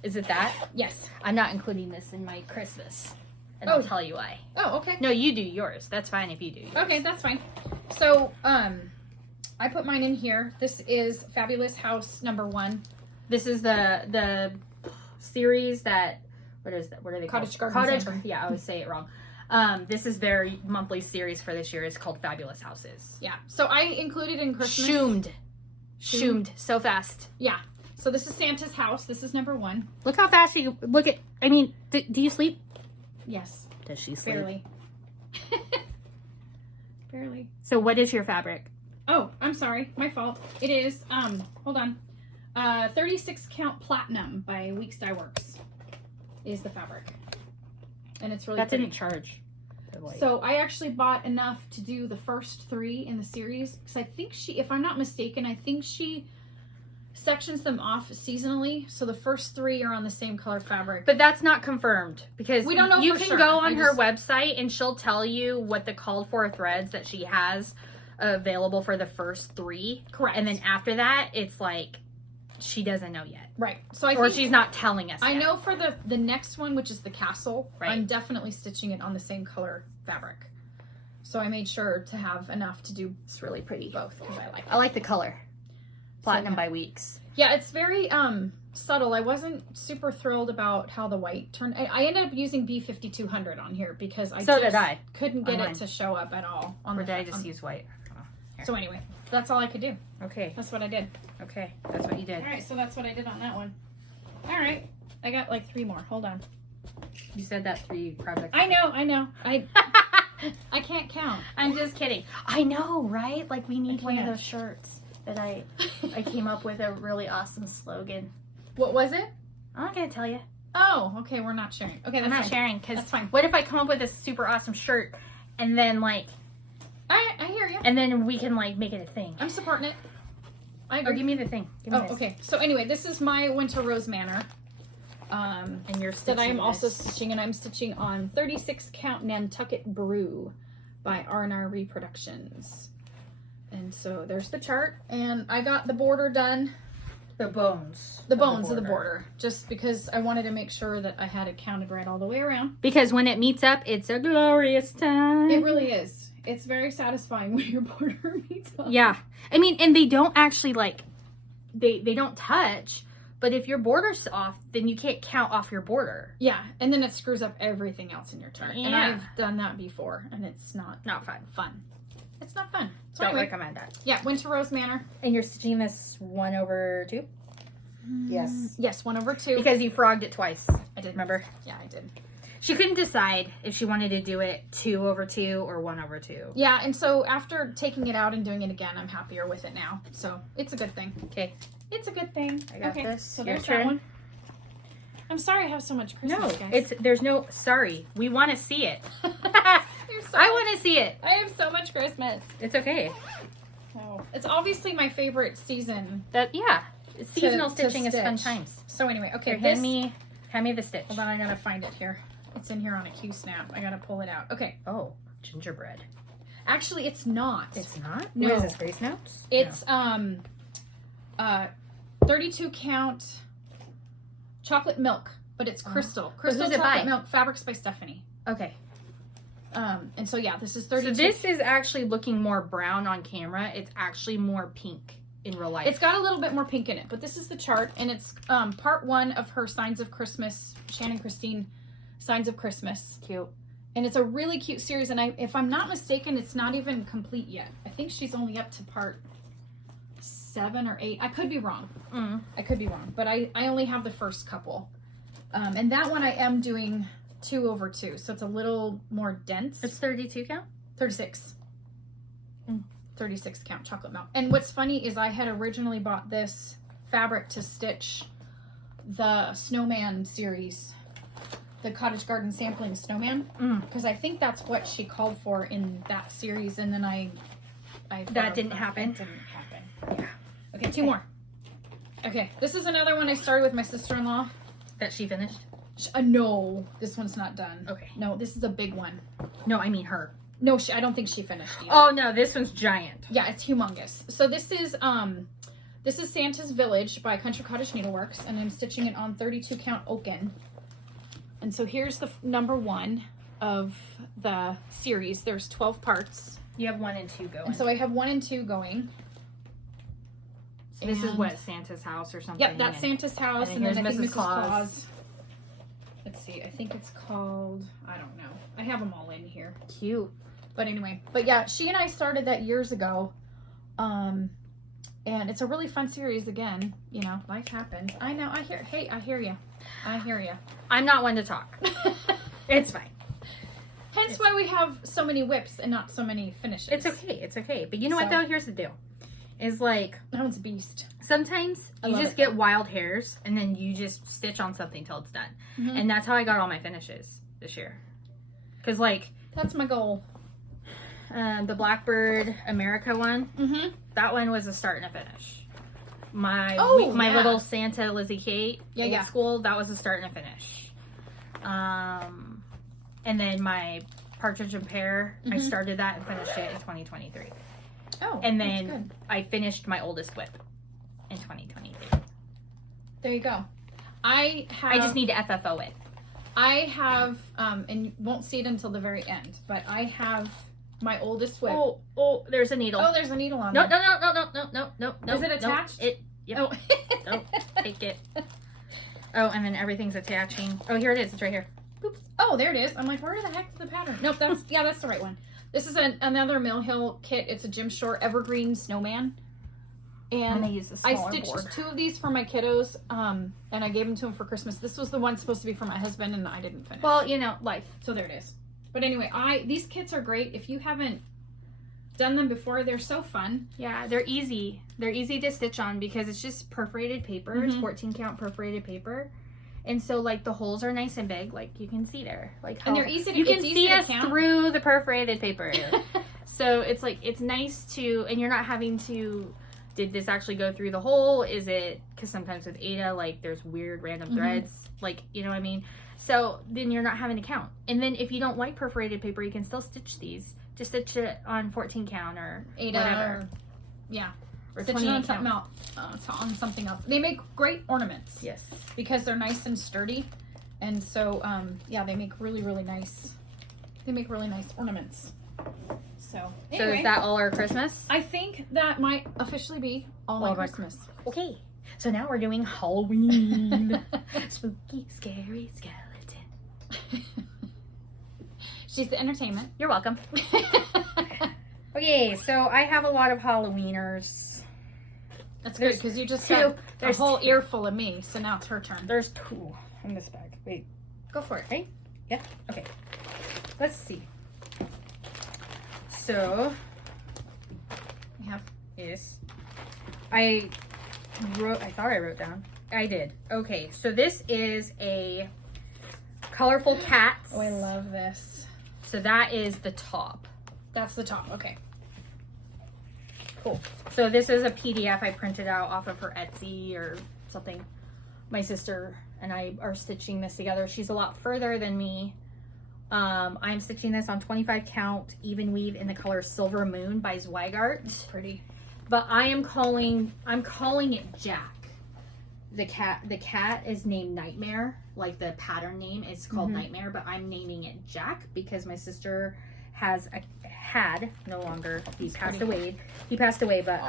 Is it that? Yes. I'm not including this in my Christmas. And I'll tell you why. Oh, okay. No, you do yours. That's fine if you do yours. Okay, that's fine. So, I put mine in here. This is Fabulous House #1. This is the series that... What is that? What are they called? Cottage Garden. Yeah, I always say it wrong. This is their monthly series for this year. It's called Fabulous Houses. Yeah. So I included in Christmas. Shoomed so fast. Yeah. So this is Santa's house. This is #1. Look how fast you look at. I mean, do you sleep? Yes. Does she sleep? Barely. Barely. So what is your fabric? Oh, I'm sorry. My fault. It is, hold on. 36 count platinum by Weeks Dye Works is the fabric. And it's really That pretty. didn't charge. So I actually bought enough to do the first 3 in the series because I think she, if I'm not mistaken, I think she sections them off seasonally. So the first 3 are on the same color fabric. But that's not confirmed because we don't know. You for can sure. go on her website and she'll tell you what the called for threads that she has available for the first 3. Correct. And then after that, it's like she doesn't know yet. Right. So I or think she's not telling us. I yet. know for the next one, which is the castle, right. I'm definitely stitching it on the same color fabric. So I made sure to have enough to do. It's really pretty. Both because I like it. I like the color. Platinum by Weeks. Yeah, it's very subtle. I wasn't super thrilled about how the white turned. I ended up using B5200 on here because I couldn't get it to show up at all. Or did I just use white? So anyway, that's all I could do. Okay. That's what I did. Okay, that's what you did. All right, so that's what I did on that one. All right, I got like 3 more. Hold on. You said that 3 projects. I know. I can't count. I'm just kidding. I know, right? Like we need one of those shirts that I came up with a really awesome slogan. What was it? I'm not gonna tell you. Oh, okay, we're not sharing. Okay, that's I'm not fine. sharing because That's fine. what if I come up with a super awesome shirt and then like, I hear you. and then we can like make it a thing. I'm supporting it. I Oh, agree. give me the thing. Give me Oh, this. okay. So anyway, this is my Winter Rose Manor. And you're stitching that I am also this. stitching, and I'm stitching on 36 count Nantucket Brew by R&R Reproductions. And so there's the chart, and I got the border done. The bones. The bones of the border, just because I wanted to make sure that I had it counted right all the way around. Because when it meets up, it's a glorious time. It really is. It's very satisfying when your border meets up. Yeah. I mean, and they don't actually like, they don't touch, but if your border's off, then you can't count off your border. Yeah, and then it screws up everything else in your chart. And Yeah. I've done that before, and it's not fun. It's not fun. So Don't anyway, recommend that. yeah, Winter Rose Manor. And you're stitching this 1/2? Yes. Yes, 1/2. Because you frogged it twice. I did. Remember? Yeah, I did. She couldn't decide if she wanted to do it 2/2 or 1/2. Yeah, and so after taking it out and doing it again, I'm happier with it now. So it's a good thing. Okay. It's a good thing. I got okay, this. So Your there's turn. that one. I'm sorry I have so much Christmas, No, guys. there's no sorry. We want to see it. There's so I much- want to see it. I have so much Christmas. It's okay. Oh, it's obviously my favorite season. Seasonal to stitching is fun stitch. times. So anyway, okay, Here, this... hand me the stitch. Hold on, I gotta find it here. It's in here on a Q-snap. I gotta pull it out. Okay. Oh, gingerbread. Actually, it's not. It's not? No. What is this, Grace Notes? It's 32 count chocolate milk, but it's crystal. Crystal who's it chocolate by? milk. Fabrics by Stephanie. No. Okay. And so yeah, this is 32. So this is actually looking more brown on camera. It's actually more pink in real life. It's got a little bit more pink in it, but this is the chart, and it's part 1 of her Signs of Christmas, Shannon Christine Signs of Christmas. cute. And it's a really cute series, and if I'm not mistaken, it's not even complete yet. I think she's only up to part 7 or 8. I could be wrong. I could be wrong, but I only have the first couple. And that one I am doing 2/2, so it's a little more dense. It's 32 count? 36. 36 count chocolate milk. And what's funny is I had originally bought this fabric to stitch the snowman series, the Cottage Garden Sampling Snowman, because I think that's what she called for in that series, and then I That didn't happen? It didn't happen. Yeah. Okay, 2 more. Okay, this is another one I started with my sister-in-law. That she finished? No, this one's not done. Okay. No, this is a big one. No, I mean her. No, I don't think she finished either. Oh no, this one's giant. Yeah, it's humongous. So this is Santa's Village by Country Cottage Needleworks, and I'm stitching it on 32 count Oaken. And so here's the number 1 of the series. There's 12 parts. You have 1 and 2 going. And so I have 1 and 2 going. So this is And- what, Santa's house or something? Yep, that's Santa's house, and and then then I think here's Mrs. Mrs. Claus. Claus. Let's see, I think it's called, I don't know. I have them all in here. Cute. But anyway, but yeah, she and I started that years ago. And it's a really fun series again. You know, life happens. I know, I hear you. I hear you. I'm not one to talk. It's fine. Hence why we have so many whips and not so many finishes. It's okay. It's okay. But you know what So- though? Here's the deal. Is like, That one's a beast. sometimes I you love just it, get though. wild hairs and then you just stitch on something till it's done. Mhm. And that's how I got all my finishes this year. Because like, That's my goal. the Blackbird America one, Mm-hmm. that one was a start and a finish. My Yeah. little Santa Lizzie Kate old Yeah. school, that was a start and a finish. And then my Partridge and Pear, I Mhm. started that and finished it in 2023. Oh, And that's then good. I finished my oldest whip in 2023. There you go. I I just need to FFO it. and you won't see it until the very end, but I have my oldest whip. Oh, there's a needle. Oh, there's a needle on no, there. no. Is it attached? Yep. Oh. No, take it. Oh, and then everything's attaching. Oh, here it is. It's right here. Oh, there it is. I'm like, where the heck is the pattern? Nope, that's the right one. This is another Mill Hill kit. It's a Jim Shore Evergreen Snowman. I'm And gonna use the I smaller stitched board. 2 of these for my kiddos, and I gave them to them for Christmas. This was the one supposed to be for my husband, and I didn't finish. Well, you know, life. So there it is. But anyway, these kits are great. If you haven't done them before, they're so fun. Yeah, they're easy. They're easy to stitch on because it's just perforated paper. It's Mhm. 14 count perforated paper. And so like the holes are nice and big, like you can see there. Like and they're easy to, you can see see us count. through the perforated paper. So it's like, it's nice to, and you're not having to, did this actually go through the hole? Is it, because sometimes with Ada, like there's weird random threads, like, you know what I mean? So then you're not having to count. And then if you don't like perforated paper, you can still stitch these. Just stitch it on 14 count or Ada, whatever. Yeah. Or Stitch 28 it on something count. else. On something else. They make great ornaments. Yes. Because they're nice and sturdy. And so, yeah, they make really, really nice. They make really nice ornaments. So, anyway, So is that all our Christmas? I think that might officially be all my Christmas. Okay. So now we're doing Halloween. Spooky, scary skeleton. She's the entertainment. You're welcome. Okay, so I have a lot of Halloweeners. That's good because you just two. got a There's whole two. earful of me. So now it's her turn. There's 2 in this bag. Wait. Go for it. Right? Yeah? Okay. Let's see. So, We have. yes. I thought I wrote down. I did. Okay, so this is a colorful cats. Oh, I love this. So that is the top. That's the top. Okay. Cool. So this is a PDF I printed out off of her Etsy or something. My sister and I are stitching this together. She's a lot further than me. I'm stitching this on 25 count even weave in the color Silver Moon by Zweigart. It's pretty. But I'm calling it Jack. The cat is named Nightmare. Like the pattern name is called Nightmare, but I'm naming it Jack because my sister had no longer. He passed away. He passed away, but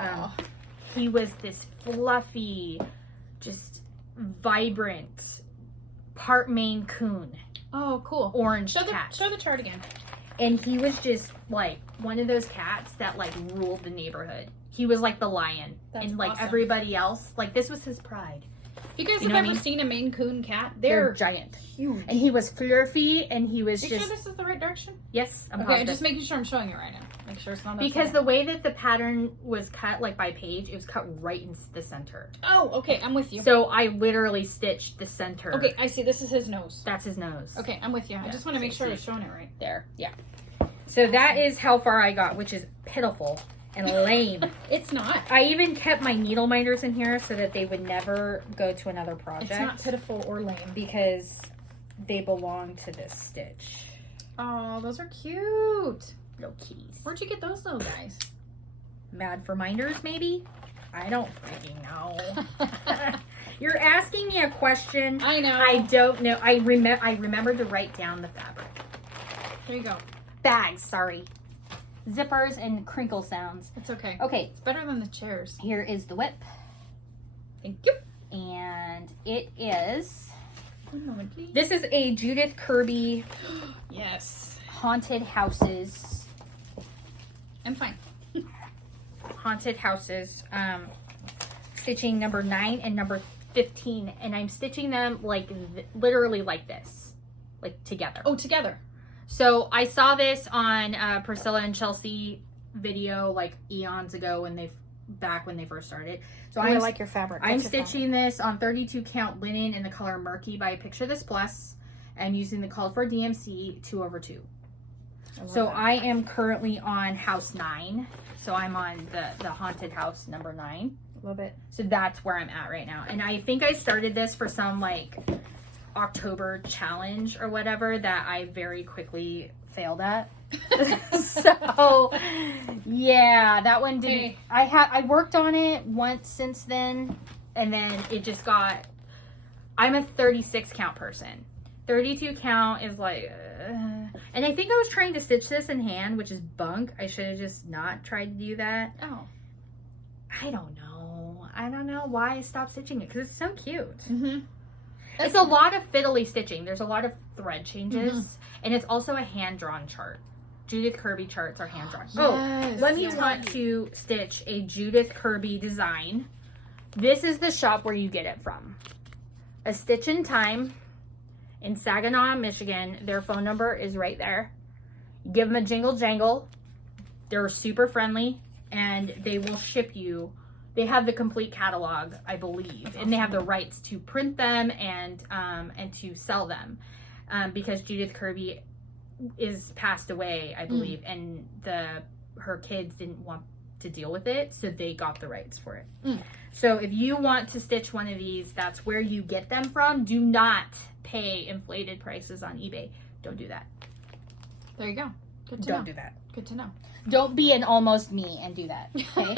he was this fluffy, just vibrant, part Maine Coon, Oh, cool. orange Show cat. the chart again. And he was just like one of those cats that like ruled the neighborhood. He was like the lion. That's and like awesome. everybody else, like this was his pride. You guys You know have what I ever mean? seen a Maine Coon cat? They're giant. huge. And he was fluffy and he was Are you just sure this is the right direction? yes, I'm Okay, I'm positive. just making sure I'm showing it right now. Make sure it's not Because upside the way that the pattern was cut, like by page, it was cut right in the center. down. Oh, okay, I'm with you. So I literally stitched the center. Okay, I see. This is his nose. That's his nose. Okay, I'm with you. I Yeah, just want to so make sure I see. was showing it right. There. Yeah. So that is how far I got, which is pitiful and lame. It's not. I even kept my needle minders in here so that they would never go to another project. It's not pitiful or lame. because they belong to this stitch. Oh, those are cute. Little kitties. Where'd you get those little guys? Mad for minders, maybe? I don't freaking know. You're asking me a question. I know. I don't know. I remembered to write down the fabric. Here you go. Bags, sorry. Zippers and crinkle sounds. It's okay. Okay, It's better than the chairs. here is the WIP. Thank you. And it is... One moment, please. This is a Judith Kirby Yes. Haunted Houses. I'm fine. Haunted Houses. Stitching number 9 and number 15. And I'm stitching them like literally like this. Like together. Oh, together. So I saw this on Priscilla and Chelsea video like eons ago when they first started. So I like your fabric. I'm What's your stitching this on 32 count linen in the color Murky by Picture This Plus. I'm using the called for DMC 2/2. So I am currently on house 9. So I'm on the haunted house number 9. Love it. So that's where I'm at right now. And I think I started this for some like October challenge or whatever that I very quickly failed at. So yeah, that one didn't. Hey. I worked on it once since then, and then it just got. I'm a 36 count person. 32 count is like, and I think I was trying to stitch this in hand, which is bunk. I should have just not tried to do that. Oh. I don't know. I don't know why I stopped stitching it because it's so cute. Mm-hmm. It's a lot of fiddly stitching. There's a lot of thread changes, and it's also a hand-drawn chart. Judith Kirby charts are hand-drawn. Yes, When you yes. want to stitch a Judith Kirby design, this is the shop where you get it from. A Stitch in Time in Saginaw, Michigan. Their phone number is right there. Give them a jingle jangle. They're super friendly, and they will ship you they have the complete catalog, I believe. That's and they have the rights to print them and to sell them. Because Judith Kirby is passed away, I believe, and her kids didn't want to deal with it, so they got the rights for it. So if you want to stitch one of these, that's where you get them from. Do not pay inflated prices on eBay. Don't do that. There you go. Good to know. Don't do that. Good to know. Don't be an almost me and do that. Okay.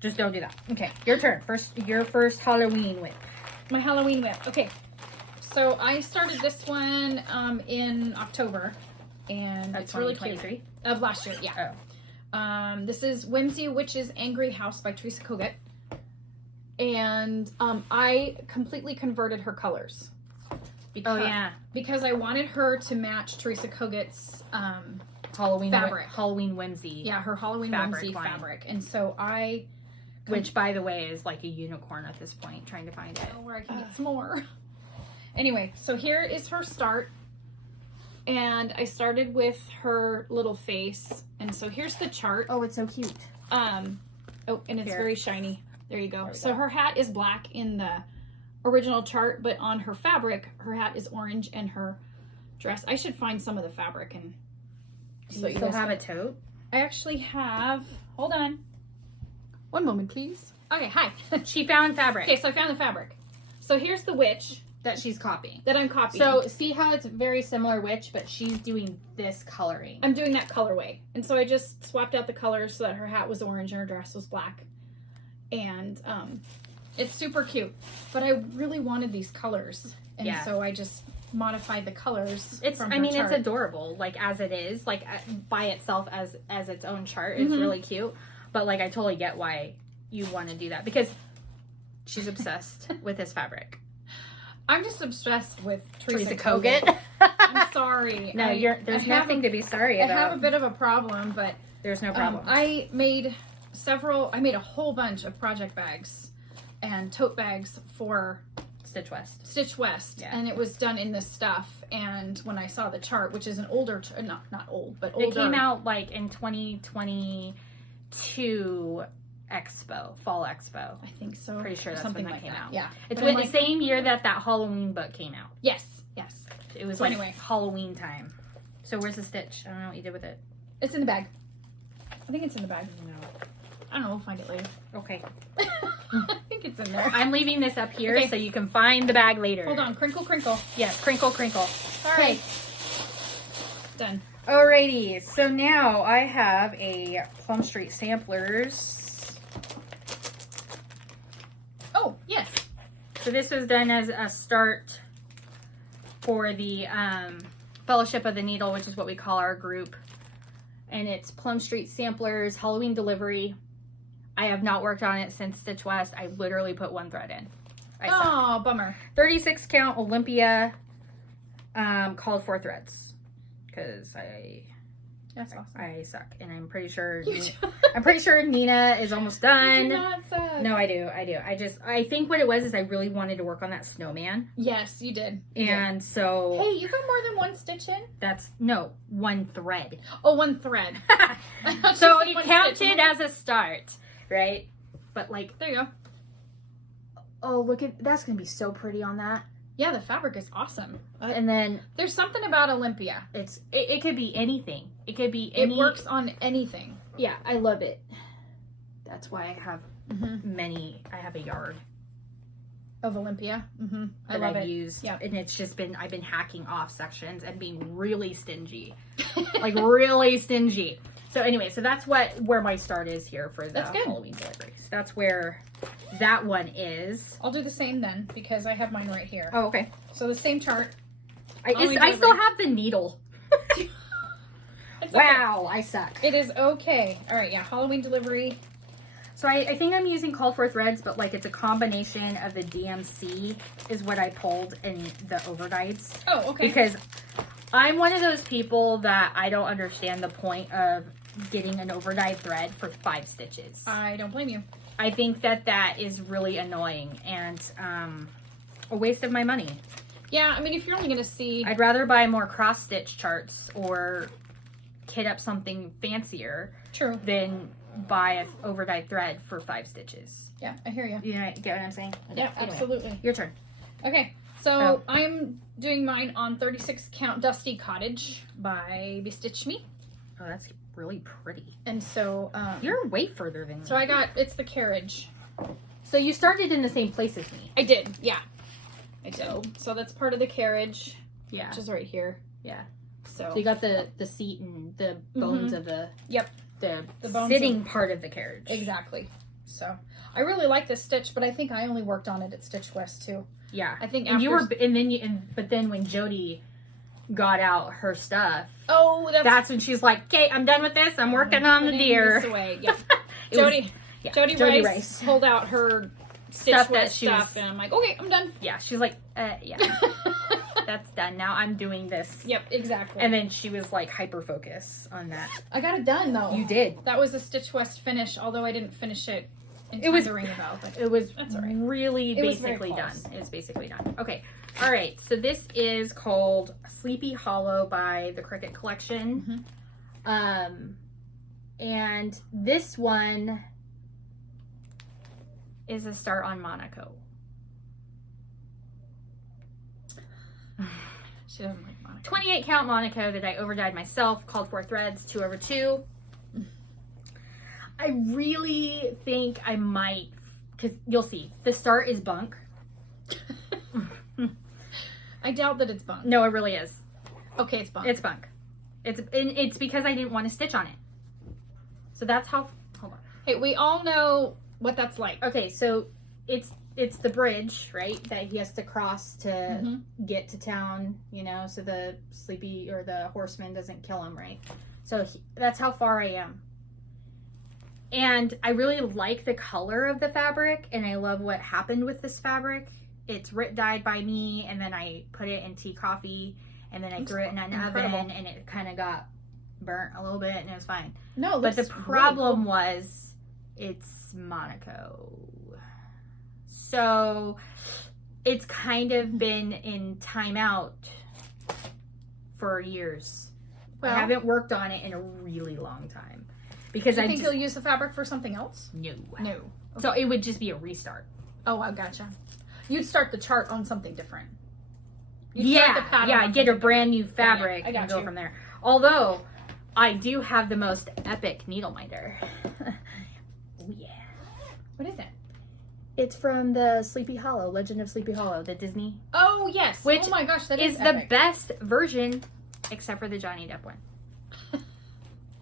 Just don't do that. Okay, your turn. Your first Halloween whip. My Halloween whip. Okay. So I started this one in October, and it's really cute. Of last year, yeah. Oh. This is Whimsy Witch's Angry House by Teresa Kogut, and I completely converted her colors. Because I wanted her to match Teresa Kogut's Halloween fabric. Halloween Whimsy. Yeah, her Halloween Whimsy fabric. And so which, by the way, is like a unicorn at this point, trying to find it. Oh, where I can get some more. Anyway, so here is her start. And I started with her little face. And so here's the chart. Oh, it's so cute. And it's very shiny. There you go. So her hat is black in the original chart, but on her fabric, her hat is orange, and her dress. I should find some of the fabric and. Do you still have a tote? I actually have. Hold on. One moment, please. Okay, hi. She found fabric. Okay, so I found the fabric. So here's the witch that she's copying. That I'm copying. So see how it's very similar witch, but she's doing this coloring. I'm doing that colorway. And so I just swapped out the colors so that her hat was orange and her dress was black. And it's super cute. But I really wanted these colors. And so I just modified the colors. It's it's adorable, like as it is, like by itself as its own chart. It's really cute. But like I totally get why you want to do that, because she's obsessed with this fabric. I'm just obsessed with Teresa Kogut. I'm sorry. No, there's nothing to be sorry about. I have a bit of a problem, but there's no problem. I made a whole bunch of project bags and tote bags for Stitch West, and it was done in this stuff. And when I saw the chart, which is an older, not old, but older. It came out like in 2022 Fall Expo. I think so. Pretty sure that's something when like that came out. Yeah, it's the same year that Halloween book came out. Yes. It was Halloween time. So where's the stitch? I don't know what you did with it. It's in the bag. I think it's in the bag. No. I don't know. We'll find it later. Okay. I think it's in there. I'm leaving this up here so you can find the bag later. Hold on. Crinkle, crinkle. Yes, crinkle, crinkle. All right. Done. Alrighty. So now I have a Plum Street Samplers. Oh, yes. So this was done as a start for the Fellowship of the Needle, which is what we call our group. And it's Plum Street Samplers, Halloween Delivery. I have not worked on it since Stitch West. I literally put one thread in. Oh, bummer. 36 count Olympia, called 4 threads. Because That's awesome. I suck, and I'm pretty sure Nina is almost done. You do not suck. No, I do. I think what it was is I really wanted to work on that snowman. Yes, you did. So hey, you got more than one stitch in? One thread. Oh, one thread. So it counted as a start, right? But like, there you go. Oh, look at that's gonna be so pretty on that. Yeah, the fabric is awesome. And then there's something about Olympia. It could be anything. It could be It works on anything. Yeah, I love it. That's why I have I have a yard of Olympia. I love it. Used. Yeah. And it's just I've been hacking off sections and being really stingy. Like really stingy. So anyway, so that's where my start is here for the Halloween deliveries. That's where that one is. I'll do the same then, because I have mine right here. Oh, okay. So the same chart. I still have the needle. Wow, I suck. It is okay. All right, yeah, Halloween delivery. So I think I'm using called for threads, but like it's a combination of the DMC is what I pulled in the overdyes. Oh, okay. Because I'm one of those people that I don't understand the point of getting an overdye thread for 5 stitches. I don't blame you. I think that is really annoying and a waste of my money. Yeah, I mean, if you're only going to see... I'd rather buy more cross-stitch charts or kit up something fancier True. than buy an overdyed thread for 5 stitches. Yeah, I hear you. You know, get what I'm saying? Yeah, Anyway, absolutely. your turn. Okay, so I'm doing mine on 36 count Dusty Cottage by Bestitch Me. Oh, that's really pretty. And so you're way further than me. So I got, it's the carriage. So you started in the same place as me. I did, yeah. I did. So that's part of the carriage. Yeah. Which is right here. Yeah. So you got the seat and the bones of the the bones sitting part of the carriage. Exactly. So I really like this stitch, but I think I only worked on it at Stitch West too. Yeah. I think and you were but then when Jody got out her stuff. Oh, that's when she's like, "Okay, I'm done with this. I'm working on the deer." This away. Yep. Jody Rice pulled out her Stitch West stuff, and I'm like, "Okay, I'm done." Yeah, she's like, yeah. That's done. Now I'm doing this. Yep, exactly. And then she was like hyper focus on that. I got it done though. You did. That was a Stitch West finish, although I didn't finish it in time to ring the bell. But it was that's all right. Really basically done. It was basically done. Okay. All right. So this is called Sleepy Hollow by the Cricket Collection. And this one is a start on Monaco. She doesn't like Monaco. 28 count Monaco that I overdyed myself, called 4 threads, 2 over 2. I really think I might, because you'll see, the start is bunk. I doubt that it's bunk. No, it really is. Okay, it's bunk. It's bunk. It's because I didn't want to stitch on it. So that's how, hold on. Hey, we all know what that's like. Okay, so it's the bridge, right, that he has to cross to get to town, you know, so the sleepy or the horseman doesn't kill him, right? So that's how far I am. And I really like the color of the fabric, and I love what happened with this fabric. It's dyed by me, and then I put it in tea coffee, and then I threw it in an oven, and it kind of got burnt a little bit, and it was fine. No, but the problem was it's Monaco. So it's kind of been in timeout for years. Well, I haven't worked on it in a really long time. Because I think you'll use the fabric for something else? No. Okay. So it would just be a restart. Oh, I gotcha. You'd start the chart on something different. Get a brand new fabric and go from there. Although, I do have the most epic needle minder. Oh, yeah. What is it? It's from the Sleepy Hollow, Legend of Sleepy Hollow, the Disney. Oh, yes. Which oh my gosh, that is the best version, except for the Johnny Depp one.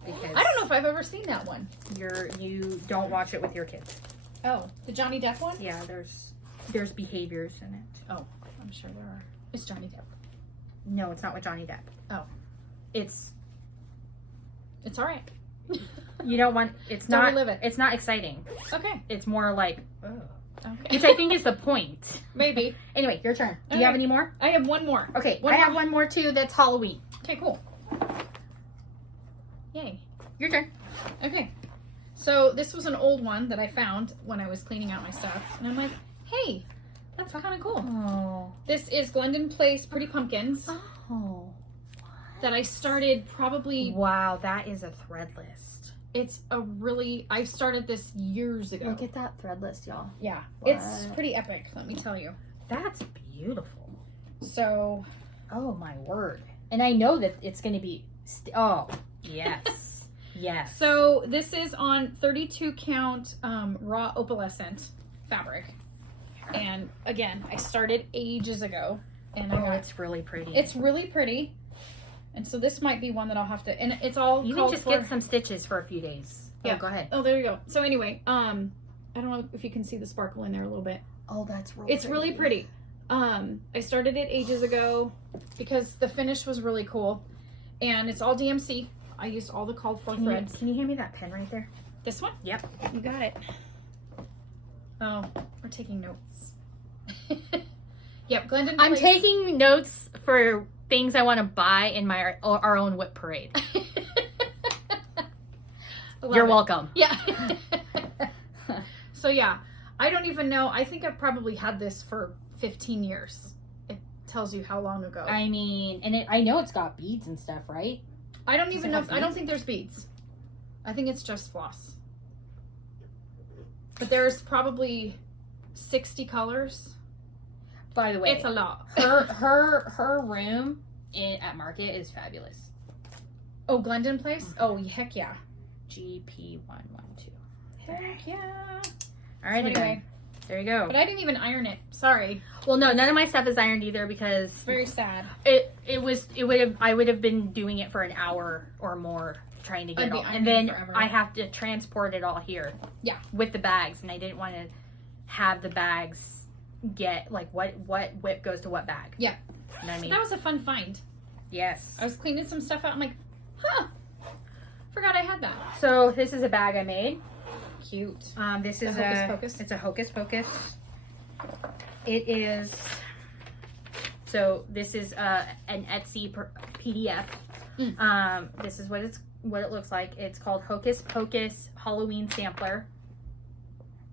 Because I don't know if I've ever seen that one. You don't watch it with your kids. Oh, the Johnny Depp one? Yeah, there's behaviors in it. Oh, I'm sure there are. It's Johnny Depp. No, it's not with Johnny Depp. Oh. It's all right. You don't want, it's don't not, relive it. It's not exciting. Okay. It's more like, okay. Which I think is the point. Maybe. Anyway, your turn. Do you have any more? I have one more. Okay, I have one more too that's Halloween. Okay, cool. Yay. Your turn. Okay. So this was an old one that I found when I was cleaning out my stuff. And I'm like, hey, that's kind of cool. Oh. This is Glendon Place Pretty Pumpkins. Oh. That I started probably... Wow, that is a thread list. It's a really... I started this years ago. Look at that thread list, y'all. Yeah. What? It's pretty epic, let me tell you. That's beautiful. So... Oh, my word. And I know that it's going to be... oh, yes. Yes. So this is on 32 count raw opalescent fabric. And again, I started ages ago. And it's really pretty. It's really pretty. And so this might be one that I'll have to, and it's all you can just get some stitches for a few days. Yeah, go ahead. Oh, there you go. So anyway, I don't know if you can see the sparkle in there a little bit. Oh, that's really It's really pretty. I started it ages ago because the finish was really cool. And it's all DMC. I used all the called for threads. Can you hand me that pen right there? This one? Yep. You got it. Oh, we're taking notes. Yep, Glendon Place. I'm taking notes for things I want to buy in our own WIP parade. You're welcome. Yeah. So yeah, I don't even know. I think I've probably had this for 15 years. It tells you how long ago. I mean, and I know it's got beads and stuff, right? I don't even know. I don't think there's beads. I think it's just floss. But there's probably 60 colors. By the way, It's a lot. her room at Market is fabulous. Oh, Glendon Place? Mm-hmm. Oh, heck yeah. GP112. Heck yeah. All right, So anyway. anyway. There you go. But I didn't even iron it. Sorry. Well, no, none of my stuff is ironed either because Very sad. I would have been doing it for an hour or more trying to get it all, and then forever. I have to transport it all here. Yeah. With the bags, and I didn't want to have the bags get like what WIP goes to what bag. Yeah. You know what I mean? That was a fun find. Yes. I was cleaning some stuff out. I'm like, huh. Forgot I had that. So this is a bag I made. Cute. This is Hocus Pocus? It's a Hocus Pocus. It is. So this is an Etsy PDF. This is what it looks like. It's called Hocus Pocus Halloween Sampler,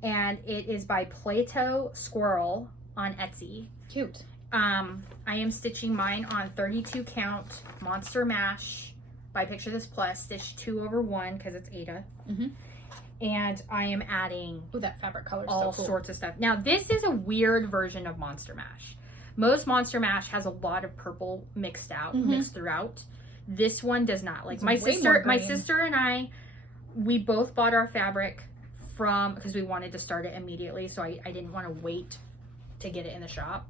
and it is by Play-Doh Squirrel on Etsy. Cute. I am stitching mine on 32 count Monster Mash by Picture This Plus, stitch 2/1 because it's Ada. And I am adding Ooh, that fabric color is all so cool. sorts of stuff. Now this is a weird version of Monster Mash. Most Monster Mash has a lot of purple mixed throughout. This one does not. Like It's my way more green. sister and I, we both bought our fabric from, because we wanted to start it immediately, so I didn't want to wait to get it in the shop.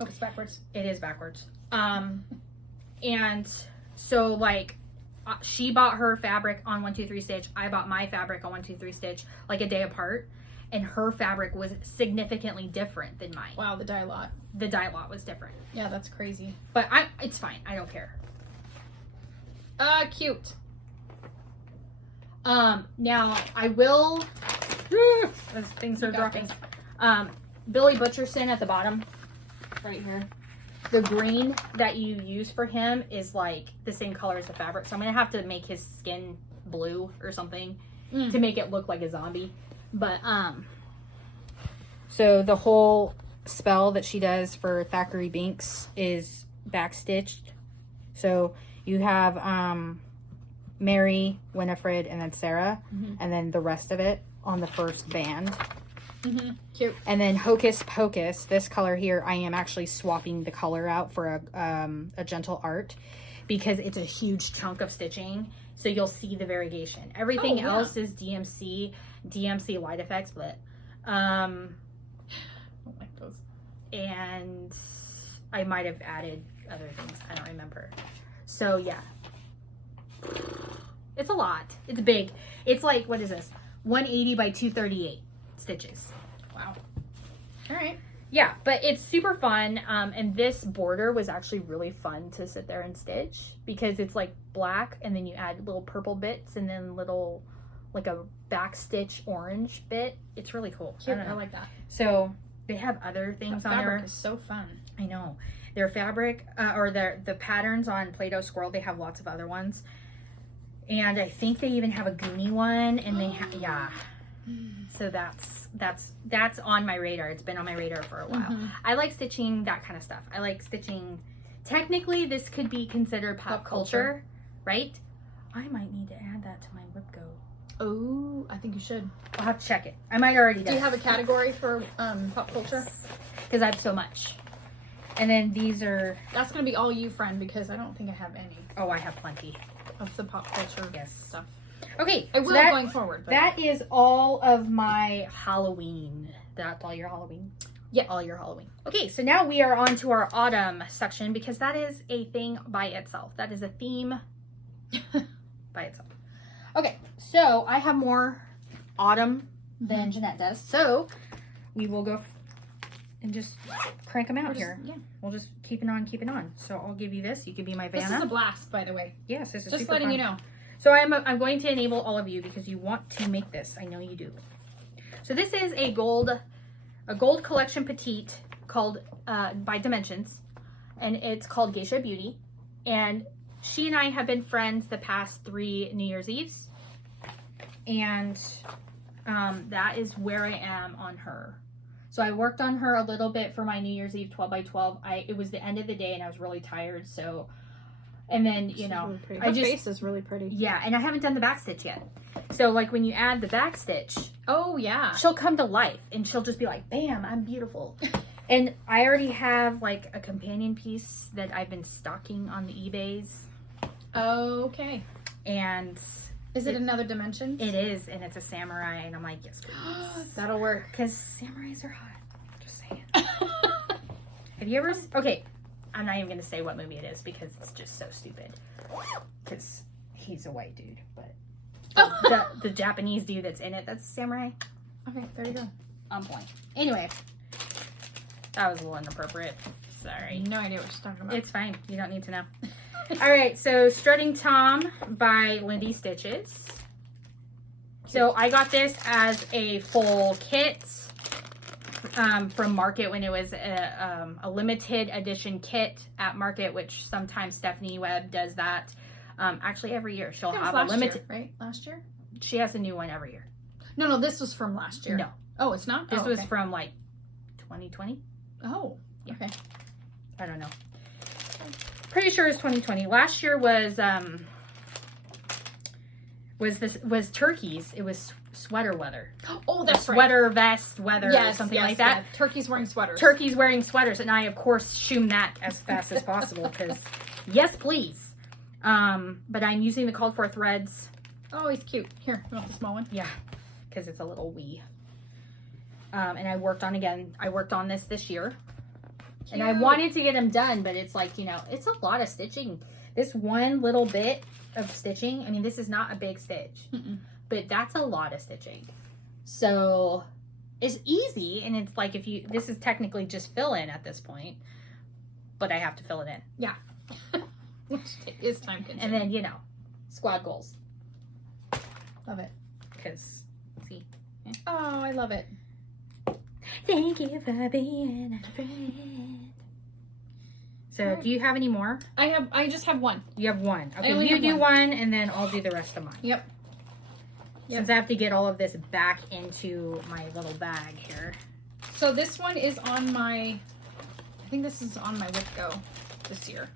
Oh, it's backwards. It is backwards. And so like she bought her fabric on 1-2-3 stitch. I bought my fabric on 1-2-3 stitch like a day apart, and her fabric was significantly different than mine. Wow, the dye lot. The dye lot was different, Yeah, that's crazy. but it's fine. I don't care. Cute. Now I will. Those things are You got dropping. this. Billy Butcherson at the bottom, right here. The green that you use for him is like the same color as the fabric, so I'm gonna have to make his skin blue or something to make it look like a zombie. But so the whole spell that she does for Thackeray Binks is backstitched. So you have Mary, Winifred, and then Sarah, and then the rest of it on the first band. Cute. And then Hocus Pocus, this color here, I am actually swapping the color out for a gentle art because it's a huge chunk of stitching. So you'll see the variegation. Everything else is DMC light effects, but I don't like those. and I might have added other things. I don't remember. So yeah, it's a lot. It's big. It's like, what is this? 180 by 238 stitches. Wow. All right. Yeah, but it's super fun. And this border was actually really fun to sit there and stitch because it's like black and then you add little purple bits and then little, like a back stitch orange bit. It's really cool. Cute. I don't I know. like that. So they have other things That on fabric there. is so fun. I know. Their fabric or the patterns on Play-Doh Squirrel, they have lots of other ones. And I think they even have a Goonie one, and they have, yeah. So that's on my radar. It's been on my radar for a while. I like stitching that kind of stuff. I like stitching. Technically, this could be considered pop culture, right? I might need to add that to my WIP Go. Oh, I think you should. I'll have to check it. I might already. Do you have a category for pop culture? Because I have so much. And then these are. That's gonna be all you, friend, because I don't think I have any Oh, I have plenty. of the pop culture stuff. Okay, I will so going forward. But that is all of my Halloween. That's all your Halloween? Yeah. All your Halloween. Okay, so now we are on to our autumn section because that is a thing by itself. That is a theme by itself. Okay, so I have more autumn than Jeanette does. So we will go and just crank them out here. Yeah. We'll just keep it on. So I'll give you this. You can be my Vanna. This is a blast, by the way. Yes, this is Just super letting fun. you know. So I'm going to enable all of you because you want to make this. I know you do. So this is a gold collection petite called by Dimensions, and it's called Geisha Beauty. And she and I have been friends the past 3 New Year's Eves, and that is where I am on her. So I worked on her a little bit for my New Year's Eve 12 by 12. It was the end of the day and I was really tired, so And then, you know, really her face is really pretty. Yeah, and I haven't done the back stitch yet. So, like, when you add the back stitch, oh, yeah, she'll come to life, and she'll just be like, bam, I'm beautiful. And I already have, like, a companion piece that I've been stocking on the eBays. Okay. And... Is it another dimension? It is, and it's a samurai, and I'm like, yes, please. That'll work. Because samurais are hot. Just saying. Have you ever... Okay, I'm not even going to say what movie it is, because it's just so stupid. Because he's a white dude, but the Japanese dude that's in it, that's a samurai. Okay, there you go. On point. Anyway, that was a little inappropriate. Sorry. No idea what you're talking about. It's fine. You don't need to know. All right, so Strutting Tom by Lindy Stitches. So I got this as a full kit from Market when it was a limited edition kit at Market, which sometimes Stephanie Webb does that. Actually, every year she'll have a limited. Right? Last year? She has a new one every year. No, this was from last year. No. Oh, it's not? This was from like 2020. Oh, yeah. Okay. I don't know. Pretty sure it's 2020. Last year was turkeys. It was sweater weather. Oh, that's right. Sweater vest weather or something like that. Yeah. Turkeys wearing sweaters. Turkeys wearing sweaters, and I of course shoom that as fast as possible because yes, please. But I'm using the called for threads. Oh, he's cute. Here, you want the small one? Yeah, because it's a little wee. And I worked on this year. And I wanted to get them done, but it's like, you know, it's a lot of stitching. This one little bit of stitching, I mean, this is not a big stitch, but that's a lot of stitching. So it's easy, and it's like this is technically just fill in at this point, but I have to fill it in. Yeah. It is time consuming. And then, you know, squad goals. Love it. Because, see. Yeah. Oh, I love it. Thank you for being a friend. So, Right. Do you have any more? I just have one. You have one. I Okay, only you have do one, and then I'll do the rest of mine. Yep. Since I have to get all of this back into my little bag here. So this one is on my, I think this is on my WIP Go this year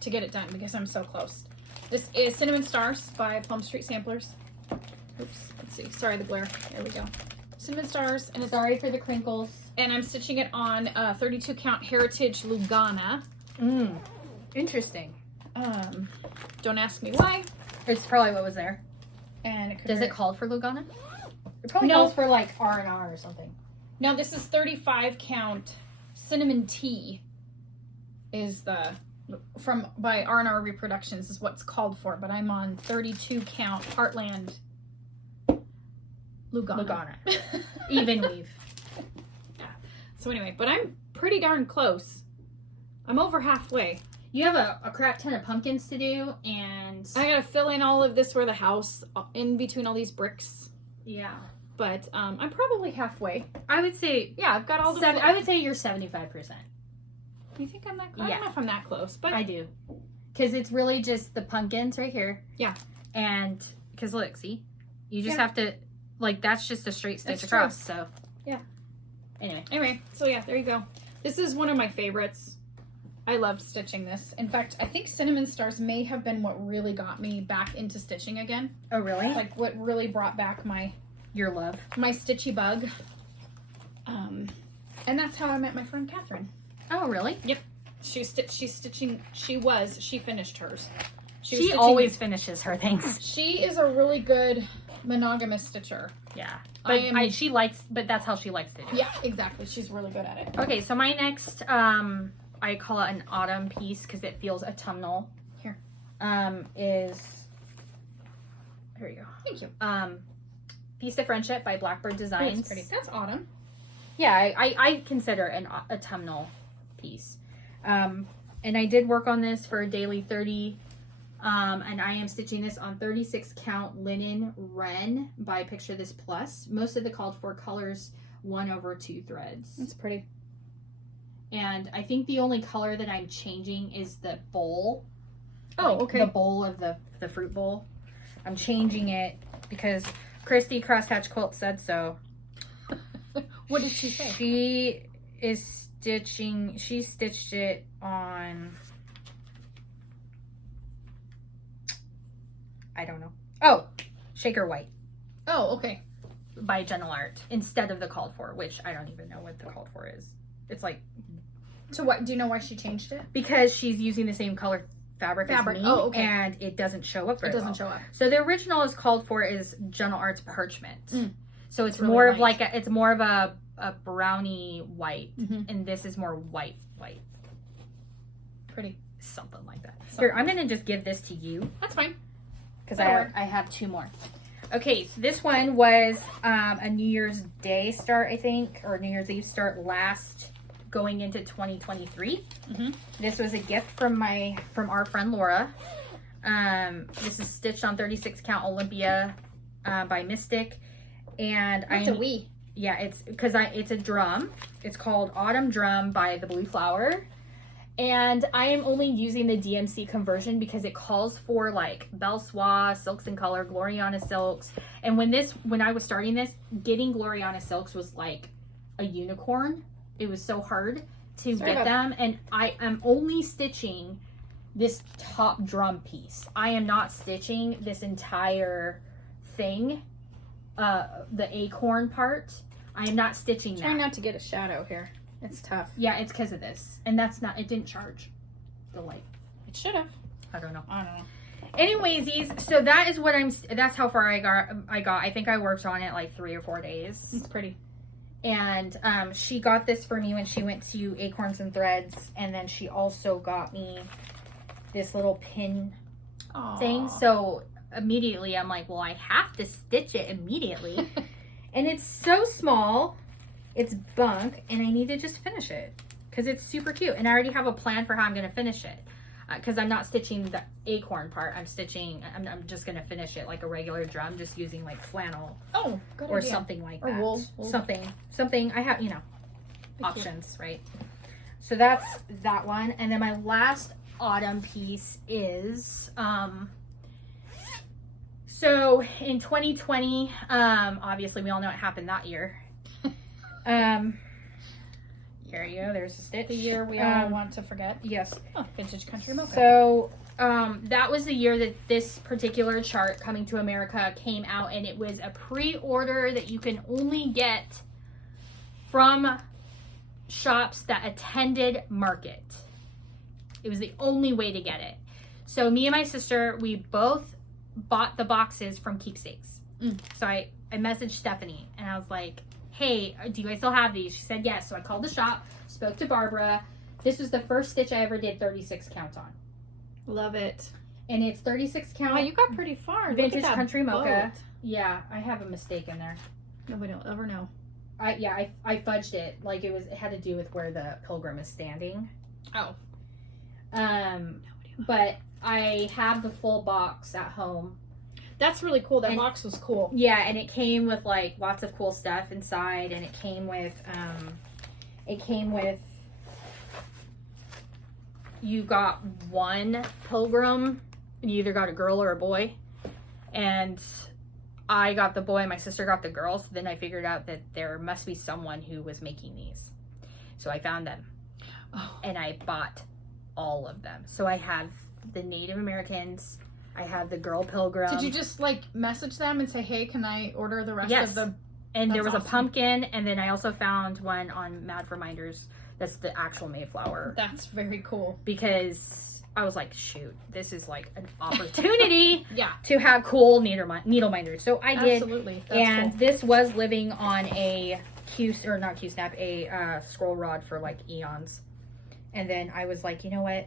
to get it done because I'm so close. This is Cinnamon Stars by Plum Street Samplers. Oops, let's see. Sorry, the glare. There we go. Cinnamon Stars, and it's Sorry for the crinkles. And I'm stitching it on 32 count Heritage Lugana. Interesting. Don't ask me why. It's probably what was there. And it Does it call for Lugana? It probably No. calls for like R&R or something. No, this is 35 count Cinnamon Tea. Is by R&R Reproductions is what's called for, but I'm on 32 count Heartland Lugana. Even weave. So anyway, but I'm pretty darn close. I'm over halfway. You have a crap ton of pumpkins to do, and I gotta fill in all of this for the house in between all these bricks. yeah, But I'm probably halfway. I would say Yeah, I've got all the. I would say you're 75%. You think I'm that close? I Yeah. don't know if I'm that close, but I do, because it's really just the pumpkins right here. Yeah. And because look, see, you just Yeah. have to like that's just a straight stitch That's across. So Yeah. Anyway, so yeah, there you go. This is one of my favorites. I love stitching this. In fact, I think Cinnamon Stars may have been what really got me back into stitching again. oh really? Like what really brought back Your love. my stitchy bug. And that's how I met my friend Catherine. Oh really? Yep. She finished hers. She was stitching- always finishes her things. She is a really good monogamous stitcher. Yeah, I but am- she likes, but that's how she likes to do it. Yeah, exactly. She's really good at it. Okay, so my next, I call it an autumn piece because it feels autumnal. Here. Is here you go. Thank you. Piece of Friendship by Blackbird Designs. That's pretty. That's autumn. Yeah, I consider an autumnal piece. And I did work on this for a daily 30. And I am stitching this on 36 count linen Wren by Picture This Plus. Most of the called for colors 1/2 threads. That's pretty. And I think the only color that I'm changing is the bowl. Oh, Like, okay. The bowl of the fruit bowl. I'm changing it because Christy Crosshatch Quilt said so. What did she say? She stitched it on I don't know. Oh, Shaker White Oh, okay. by Gentle Art instead of the called for, which I don't even know what the called for is. It's like, So what? Do you know why she changed it? because she's using the same color fabric as me, Oh, okay. and it doesn't show up very It doesn't well. show up. So the original is called for is Gentle Art's Parchment. So it's really more of light. like it's more of a brownie white, Mhm. and this is more white, Pretty. something like that. Here, I'm gonna just give this to you That's fine. because That'll I have two more. Okay, so this one was a New Year's Day start, I think, or New Year's Eve start going into 2023. Mhm. This was a gift from our friend Laura. This is stitched on 36 count Olympia by Mystic, and That's a wee. Yeah, it's because it's a drum. It's called Autumn Drum by the Blue Flower. And I am only using the DMC conversion because it calls for like Belle Soie, Silks in Color, Gloriana Silks. And when I was starting this, getting Gloriana Silks was like a unicorn. It was so hard to get them. And I am only stitching this top drum piece. I am not stitching this entire thing, the acorn part. I am not stitching Try that. not to get a shadow here. It's tough. Yeah, it's because of this. And it didn't charge the light. It should have. I don't know. I don't know. Anyways, so that is that's how far I got. I think I worked on it like 3 or 4 days. It's pretty. And she got this for me when she went to Acorns and Threads. And then she also got me this little pin thing. So immediately I'm like, well, I have to stitch it immediately. And it's so small. It's bunk, and I need to just finish it because it's super cute. And I already have a plan for how I'm going to finish it because I'm not stitching the acorn part. I'm just going to finish it like a regular drum, just using like flannel Good or idea. something like Or that. wool. Something I have, options, right? So that's that one. And then my last autumn piece is, so in 2020, obviously we all know what happened that year. Here you go. There's a stitch. The year we all want to forget. Yes. Oh, Vintage Country Mocha. So, that was the year that this particular chart, Coming to America, came out, and it was a pre-order that you can only get from shops that attended market. It was the only way to get it. So me and my sister, we both bought the boxes from Keepsakes. So I messaged Stephanie, and I was like, hey, do you guys still have these? She said yes. So I called the shop, spoke to Barbara. This was the first stitch I ever did 36 count on. Love it. And it's 36 count. Wow, you got pretty far. Vintage Country Mocha. Yeah, I have a mistake in there. Nobody will ever know. I fudged it. Like it had to do with where the pilgrim is standing. Oh. But I have the full box at home. That's really cool. That box was cool. Yeah, and it came with like lots of cool stuff inside, and it came with you got one pilgrim. You either got a girl or a boy, and I got the boy. My sister got the girl. So then I figured out that there must be someone who was making these. So I found them, and I bought all of them. So I have the Native Americans. I have the girl pilgrim. Did you just like message them and say, hey, can I order the rest Yes. of the... And there was That's a awesome. pumpkin, and then I also found one on Mad Reminders. That's the actual Mayflower. That's very cool. Because I was like, shoot, this is like an opportunity Yeah. to have cool needle minders. So I did. Absolutely. That's And cool. this was living on a scroll rod for like eons. And then I was like, you know what?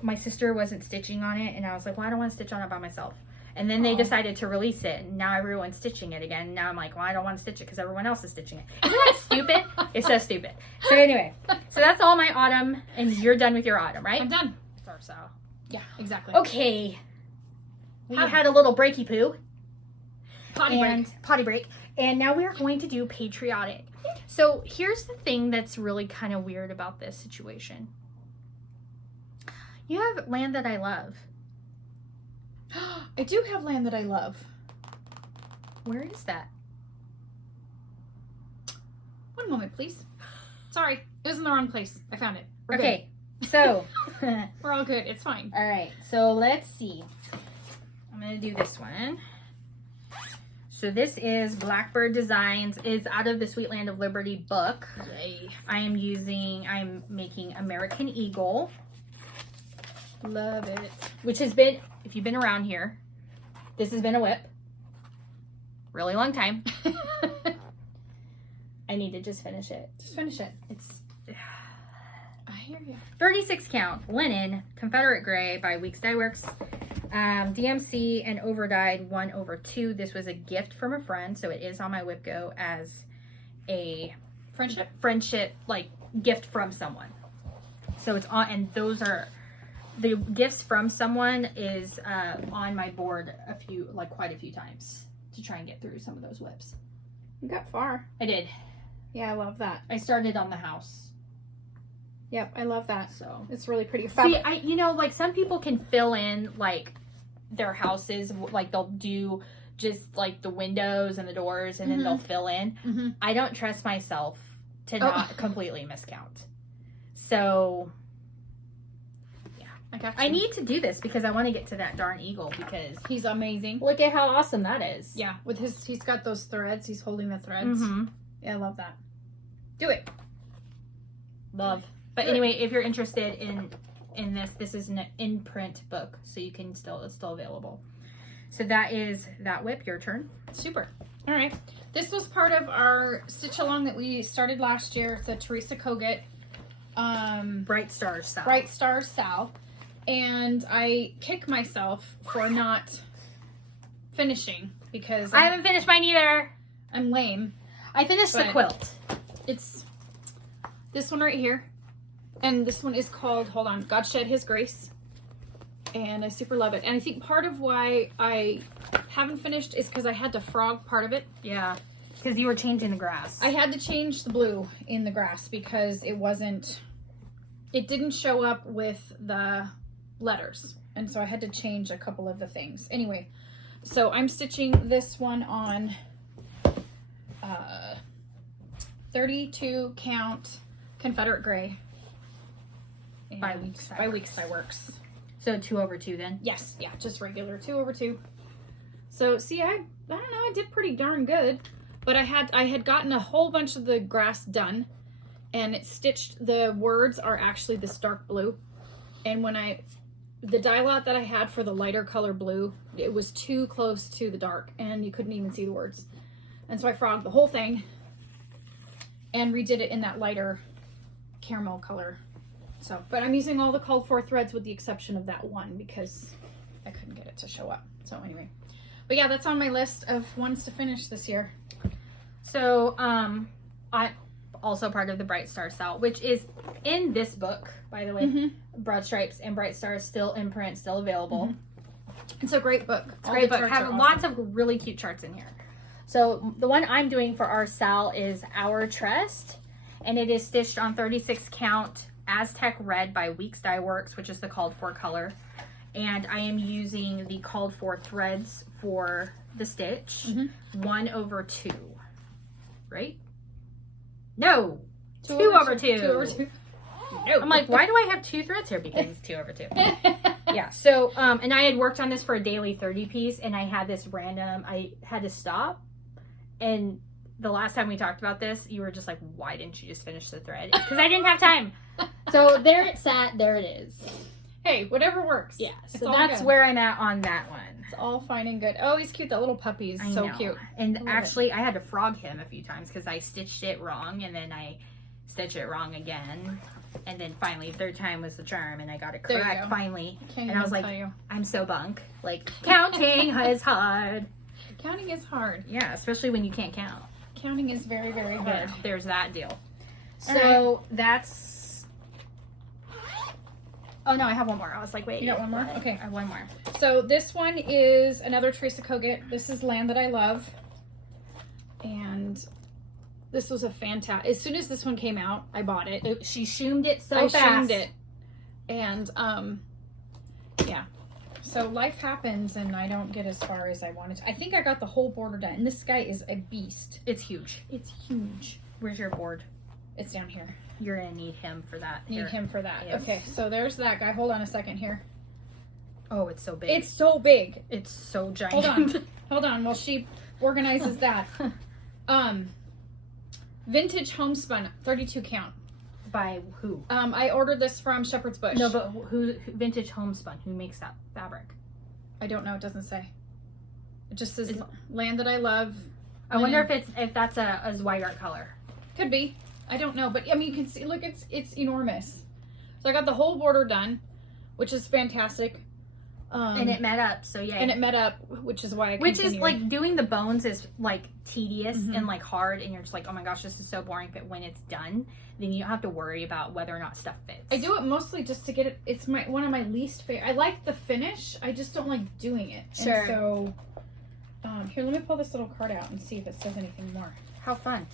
My sister wasn't stitching on it, and I was like, well, I don't want to stitch on it by myself. And then they decided to release it, and now everyone's stitching it again. Now I'm like, well, I don't want to stitch it because everyone else is stitching it. Isn't that stupid? It's so stupid. So anyway, so that's all my autumn, and you're done with your autumn, right? I'm done. So Yeah, exactly. okay, we had a little breaky poo. Potty break. And now we are going to do Patriotic. So here's the thing that's really kind of weird about this situation. You have Land That I Love. I do have Land That I Love. Where is that? One moment, please. Sorry, it was in the wrong place. I found it. We're Okay, so good. We're all good. It's fine. all right. So let's see. I'm I'm going to do this one. So this is Blackbird Designs. It's out of the Sweet Land of Liberty book. Yay. I'm making American Eagle. Love it. Which has been, if you've been around here, this has been a WIP. Really long time. I need to just finish it. Just finish it. It's I hear you. 36 count linen Confederate gray by Weeks Dye Works. DMC and overdyed 1/2. This was a gift from a friend, so it is on my WIP Go as a friendship like gift from someone. So it's on, and those are the gifts from someone is on my board quite a few times to try and get through some of those WIPs. You got far. I did. Yeah, I love that. I started on the house. Yep, I love that. So it's really pretty. See, like some people can fill in like their houses, like they'll do just like the windows and the doors, and then they'll fill in. Mm-hmm. I don't trust myself to not completely miscount. So yeah, I got you. I need to do this because I want to get to that darn eagle because he's amazing. look at how awesome that is. Yeah, with he's got those threads. He's holding the threads. Mm-hmm. Yeah, I love that. Do it. Love. But anyway, if you're interested in this is an in-print book, so you can it's still available. So that is that WIP. Your turn. Super. All right. This was part of our stitch along that we started last year. It's a Teresa Kogut Bright Stars Sal. Bright Stars Sal, and I kick myself for not finishing because I haven't finished mine either. I'm lame. I finished the quilt. It's this one right here. And this one is called, hold on, God Shed His Grace. And I super love it. And I think part of why I haven't finished is because I had to frog part of it. Yeah, because you were changing the grass. I had to change the blue in the grass because it didn't show up with the letters. And so I had to change a couple of the things. Anyway, so I'm stitching this one on 32 count Confederate gray. By Weeks Dye Works. So 2/2 then? Yes, yeah, just regular 2/2. So see, I don't know, I did pretty darn good, but I had gotten a whole bunch of the grass done, and it stitched. The words are actually this dark blue, and when the dye lot that I had for the lighter color blue, it was too close to the dark, and you couldn't even see the words, and so I frogged the whole thing and redid it in that lighter caramel color. So, but I'm using all the called for threads with the exception of that one because I couldn't get it to show up. So anyway, but yeah, that's on my list of ones to finish this year. So, I also part of the Bright Star Sal, which is in this book, by the way. Mm-hmm. Broad Stripes and Bright Stars still in print, still available. Mm-hmm. It's a great book. It's a great book. Have lots of really cute charts in here. So the one I'm doing for our Sal is Our Trust, and it is stitched on 36 count Aztec Red by Weeks Dye Works, which is the called for color. And I am using the called for threads for the stitch. 1/2. Right? No. 2/2. 2/2. No. I'm like, why do I have 2 threads here? Because it's 2/2. Yeah. So, and I had worked on this for a daily 30 piece, and I had this random, I had to stop. And the last time we talked about this, you were just like, why didn't you just finish the thread? Because I didn't have time. So there it sat. There it is. Hey, whatever works. Yeah. So that's where I'm at on that one. It's all fine and good. Oh, he's cute. That little puppy is so cute. And actually, I had to frog him a few times because I stitched it wrong, and then I stitched it wrong again. And then finally, third time was the charm, and I got it correct finally. And I was like, I'm so bunk. Like, counting is hard. Counting is hard. Yeah, especially when you can't count. Counting is very, very hard. Yeah, there's that deal. So that's... Oh, no, I have one more. I was like, wait. You got one more? Okay. I have one more. So this one is another Teresa Kogut. This is Land That I Love. And this was a fantastic... As soon as this one came out, I bought it. She shoomed it so fast. I shoomed it. And, yeah. So life happens, and I don't get as far as I wanted to. I think I got the whole border done. And this guy is a beast. It's huge. It's huge. Where's your board? It's down here. You're going to need him for that. Need him for that. Yes. Okay, so there's that guy. Hold on a second here. Oh, it's so big. It's so big. It's so giant. Hold on. Hold on while she organizes that. Vintage homespun, 32 count. By who? I ordered this from Shepherd's Bush. No, but who? Vintage homespun. Who makes that fabric? I don't know. It doesn't say. It just says land that I love. I wonder if that's a Zweigart color. Could be. I don't know, but I mean, you can see. Look, it's enormous. So I got the whole border done, which is fantastic. And it met up, so yeah. And it met up, which is why I Which continued. is like doing the bones is like tedious and like hard, and you're just like, oh my gosh, this is so boring. But when it's done, then you don't have to worry about whether or not stuff fits. I do it mostly just to get it. It's one of my least favorite. I like the finish. I just don't like doing it. Sure. And so, here, let me pull this little card out and see if it says anything more. How fun.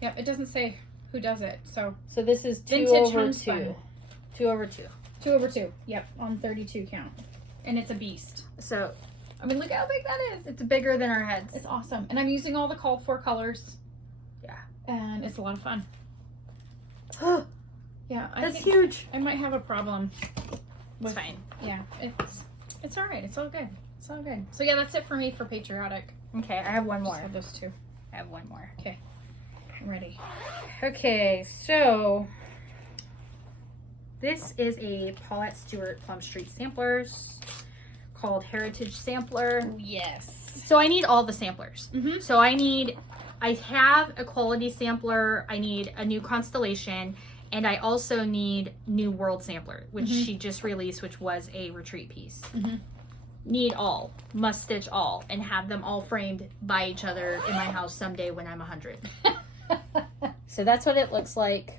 Yep, it doesn't say who does it. So this is 2 Vintage over homespun. 2. 2 over 2. 2 over 2. Yep, on 32 count. And it's a beast. So, I mean, look how big that is. it's bigger than our heads. It's awesome. And I'm using all the called for colors. Yeah. And it's a lot of fun. Yeah, I That's think huge. I might have a problem. It's fine. Yeah, it's all right. It's all good. It's all good. So yeah, that's it for me for Patriotic. Okay, I have one Just more. have those two. I have one more. Okay, I'm ready. Okay, so this is a Paulette Stewart Plum Street Samplers called Heritage Sampler. Yes. So I need all the samplers. Mm-hmm. So I have a quality sampler, I need a new Constellation, and I also need New World Sampler, which she just released, which was a retreat piece. Need all, must stitch all, and have them all framed by each other in my house someday when I'm 100. So that's what it looks like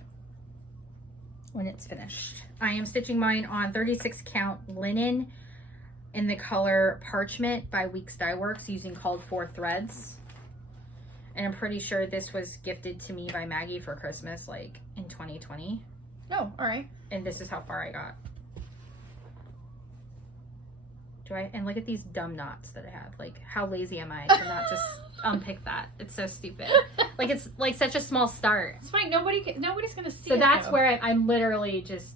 when it's finished. I am stitching mine on 36 count linen in the color Parchment by Weeks Dye Works using called for threads. And I'm pretty sure this was gifted to me by Maggie for Christmas, like in 2020. Oh, all right. And this is how far I got. And look at these dumb knots that I have. Like, how lazy am I to not just unpick that? It's so stupid. Like, it's like such a small start. It's fine. Nobody's gonna see. So it, that's though. where I'm literally just.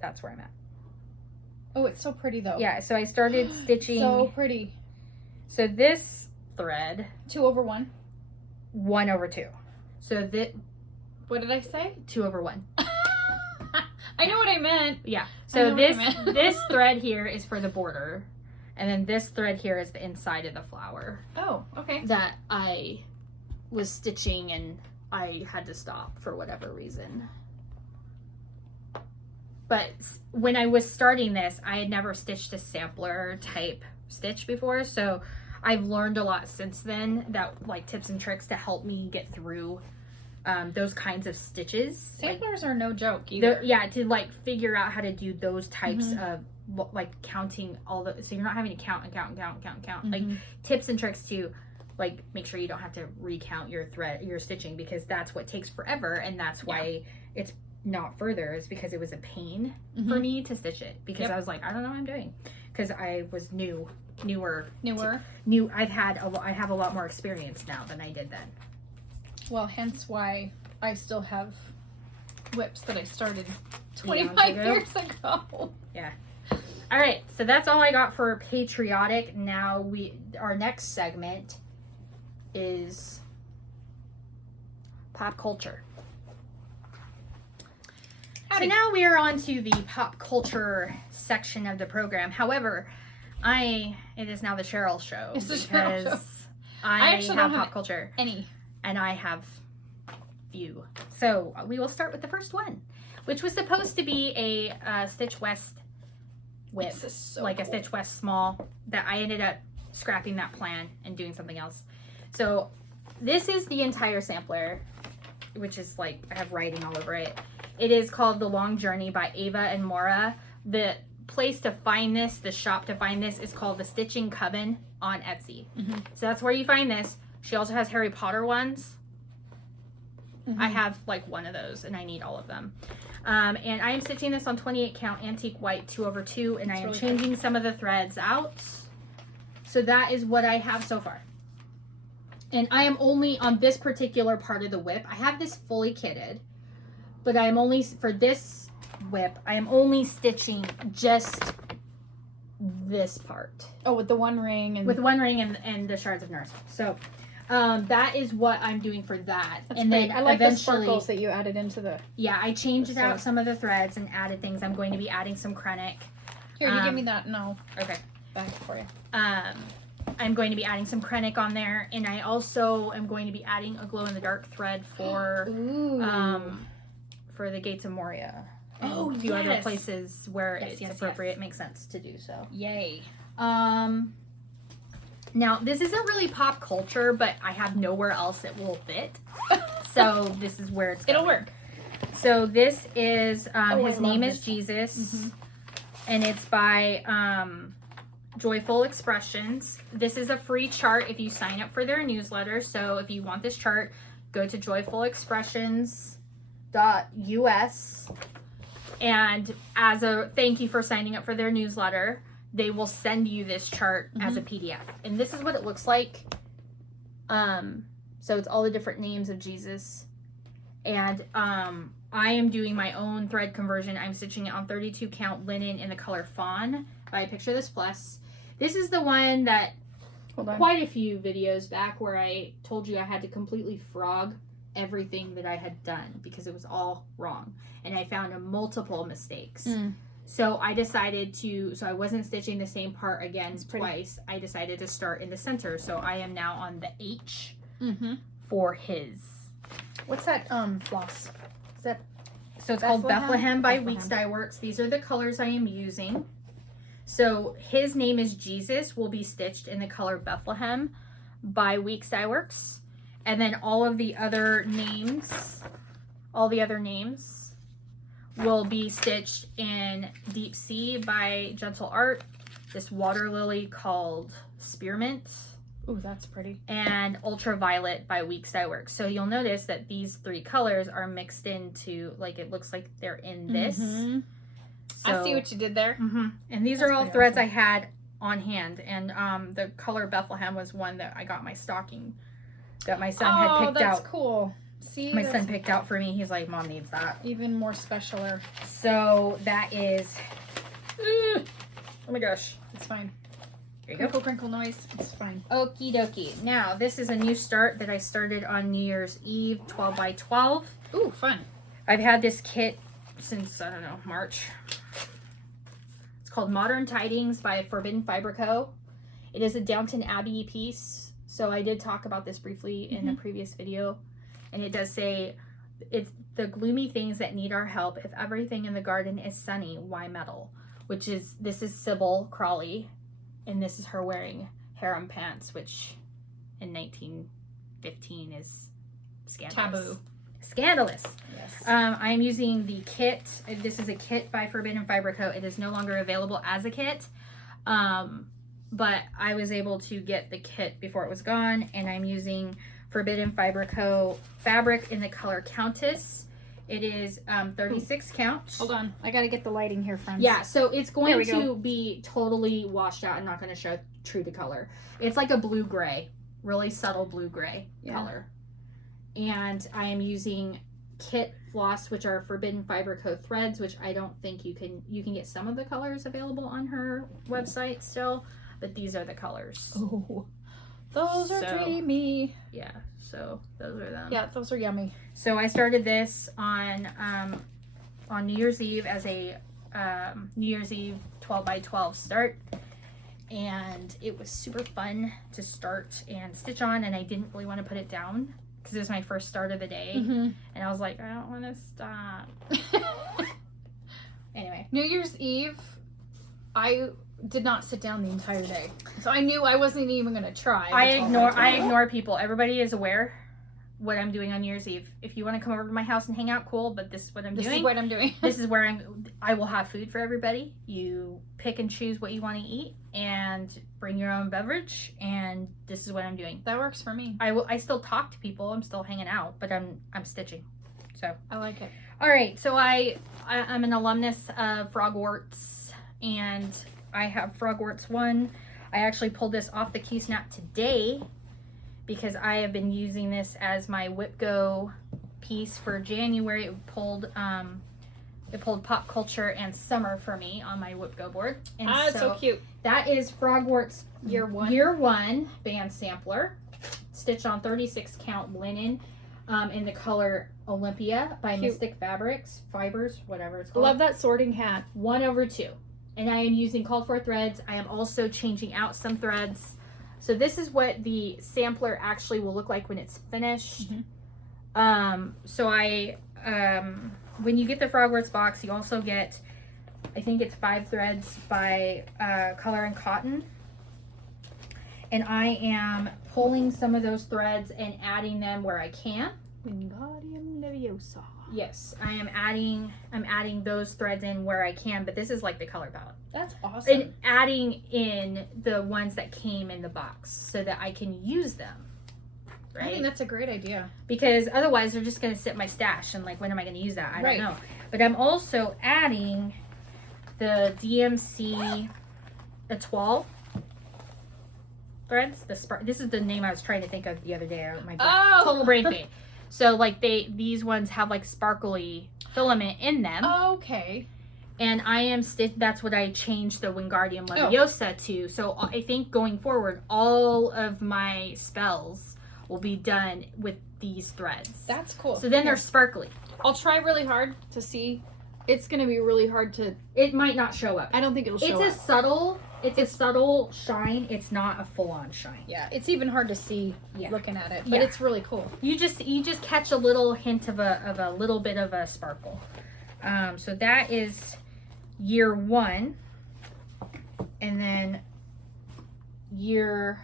That's where I'm at. Oh, it's so pretty though. Yeah. So I started stitching. So pretty. So this thread. 2 over 1. 1 over 2. So that. What did I say? 2 over 1. I know what I meant. Yeah. I know So what I meant. this thread here is for the border, and then this thread here is the inside of the flower Oh, okay. that I was stitching, and I had to stop for whatever reason. But when I was starting this, I had never stitched a sampler type stitch before, so I've learned a lot since then, that like tips and tricks to help me get through those kinds of stitches. Samplers are no joke either. Yeah, to like figure out how to do those types of like counting all the, so you're not having to count and count and count and count and count. Like tips and tricks to like make sure you don't have to recount your stitching, because that's what takes forever, and that's why it's not further, is because it was a pain for me to stitch it, because I was like, I don't know what I'm doing, because I was newer. I have a lot more experience now than I did then. Well, hence why I still have WIPs that I started 25 years ago. Yeah. All right, so that's all I got for Patriotic. Now our next segment is pop culture. Howdy. So now we are on to the pop culture section of the program. However, it is now the Cheryl show. It's the Cheryl show. I actually have don't have pop culture. Any. And I have few. So we will start with the first one, which was supposed to be a Stitch West WIP, This is so like cool. a Stitch West small, that I ended up scrapping that plan and doing something else. So this is the entire sampler, which is like, I have writing all over it. It is called The Long Journey by Ava and Maura. The place to find this, the shop to find this, is called The Stitching Coven on Etsy. So that's where you find this. She also has Harry Potter ones. I have like one of those, and I need all of them. And I am stitching this on 28 count antique white 2 over 2, and I am changing some of the threads out. So that is what I have so far. And I am only on this particular part of the WIP. I have this fully kitted, but I am only, for this WIP, I am only stitching just this part. Oh, with the one ring and with one ring and the shards of Nurse. So that is what I'm doing for that. That's and great. then I like the eventually, sparkles that you added into the. Yeah, I changed out some of the threads and added things. I'm going to be adding some Krennic. Here, you give me that. No. Okay. Back for you. I'm going to be adding some Krennic on there, and I also am going to be adding a glow in the dark thread for the Gates of Moria. And a few other places where it's appropriate, makes sense to do so. Yay. Now, this isn't really pop culture, but I have nowhere else it will fit. So this is where it's going. It'll work. So this is, his name is Jesus, and it's by Joyful Expressions. This is a free chart if you sign up for their newsletter. So if you want this chart, go to joyfulexpressions.us. And as a thank you for signing up for their newsletter, they will send you this chart as a PDF. And this is what it looks like. So it's all the different names of Jesus. And I am doing my own thread conversion. I'm stitching it on 32 count linen in the color fawn by Picture This Plus. This is the one that quite a few videos back where I told you I had to completely frog everything that I had done because it was all wrong. And I found multiple mistakes. So I decided to, so I wasn't stitching the same part again twice. I decided to start in the center. So I am now on the H for his. What's that floss? Is that So it's called Bethlehem by Weeks Dye Works. These are the colors I am using. So his name is Jesus will be stitched in the color Bethlehem by Weeks Dye Works. And then all the other names will be stitched in Deep Sea by Gentle Art. This water lily called Spearmint. Ooh, that's pretty. And Ultraviolet by Weeks Dye Works. So you'll notice that these three colors are mixed into, like, it looks like they're in this. So, I see what you did there. And these are all threads I had on hand. And the color Bethlehem was one that I got my stocking that my son had picked out. Oh, that's cool. See, my son picked out for me. He's like, Mom needs that. Even more specialer. So that is, oh my gosh. It's fine. There you Crinkle, go. crinkle noise. It's fine. Okie dokie. Now, this is a new start that I started on New Year's Eve, 12 by 12. Ooh, fun. I've had this kit since, I don't know, March. It's called Modern Tidings by Forbidden Fiber Co. It is a Downton Abbey piece. So I did talk about this briefly in a previous video. And it does say, it's the gloomy things that need our help. If everything in the garden is sunny, why meddle? Which is, this is Sybil Crawley. And this is her wearing harem pants, which in 1915 is scandalous. Taboo. Scandalous. Yes. I am using the kit. This is a kit by Forbidden Fiber Co. It is no longer available as a kit. But I was able to get the kit before it was gone. And I'm using Forbidden Fiber Co. fabric in the color Countess. It is 36 count. Hold on. I got to get the lighting here, friends. Yeah, so it's going to be totally washed out and not going to show true to color. It's like a blue-gray, really subtle blue-gray color. And I am using kit floss, which are Forbidden Fiber Co. threads, which I don't think you can get some of the colors available on her website still, but these are the colors. Oh, those are dreamy. Yeah, so those are them. Yeah, those are yummy. So I started this on New Year's Eve as a New Year's Eve 12 by 12 start, and it was super fun to start and stitch on, and I didn't really want to put it down because it was my first start of the day, and I was like, I don't want to stop. Anyway, New Year's Eve, I did not sit down the entire day, so I knew I wasn't even going to try. I ignore people. Everybody is aware what I'm doing on New Year's Eve. If you want to come over to my house and hang out, cool, but this is what I'm doing. This is what I'm doing. This is where I will have food for everybody. You pick and choose what you want to eat and bring your own beverage, and this is what I'm doing. That works for me. I still talk to people. I'm still hanging out, but I'm stitching. So I like it. All right, so I'm an alumnus of Frogwarts, and I have Frogwarts 1. I actually pulled this off the key snap today because I have been using this as my WIP Go piece for January. It pulled It pulled pop culture and summer for me on my WIP Go board. And so cute. That is Frogwart's Year one band sampler, stitched on 36 count linen, in the color Olympia by Mystic Fibers, whatever it's called. Love that sorting hat. 1/2. And I am using called for threads. I am also changing out some threads. So this is what the sampler actually will look like when it's finished. So when you get the Frogwarts box, you also get, I think it's 5 threads by Color and Cotton. And I am pulling some of those threads and adding them where I can. Wingardium Leviosa. Yes, I'm adding those threads in where I can, but this is like the color palette. That's awesome. And adding in the ones that came in the box so that I can use them. Right? I think that's a great idea. Because otherwise they're just going to sit in my stash and like, when am I going to use that? I don't know. But I'm also adding the DMC Etoile threads. This is the name I was trying to think of the other day. My total brain fade. So like these ones have like sparkly filament in them. Okay. And I am that's what I changed the Wingardium Leviosa to. So I think going forward, all of my spells will be done with these threads. That's cool. So then they're sparkly. I'll try really hard to see. It's going to be really hard to... It might not show up. I don't think it'll show up. It's a subtle shine. It's not a full-on shine. Yeah, it's even hard to see looking at it, but it's really cool. You just catch a little hint of a little bit of a sparkle. So that is year 1, and then year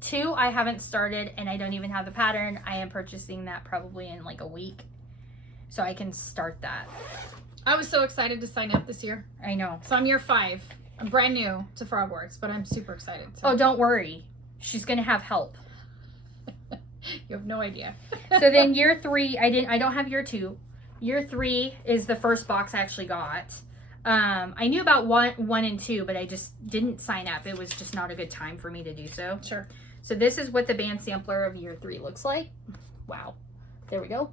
2 I haven't started, and I don't even have the pattern. I am purchasing that probably in like a week, so I can start that. I was so excited to sign up this year. I know. So I'm year 5. I'm brand new to Frogwarts, but I'm super excited. Oh, don't worry. She's gonna have help. You have no idea. So then year 3, I don't have year 2. Year 3 is the first box I actually got. I knew about 1 and 2, but I just didn't sign up. It was just not a good time for me to do so. Sure. So this is what the band sampler of year 3 looks like. Wow. There we go.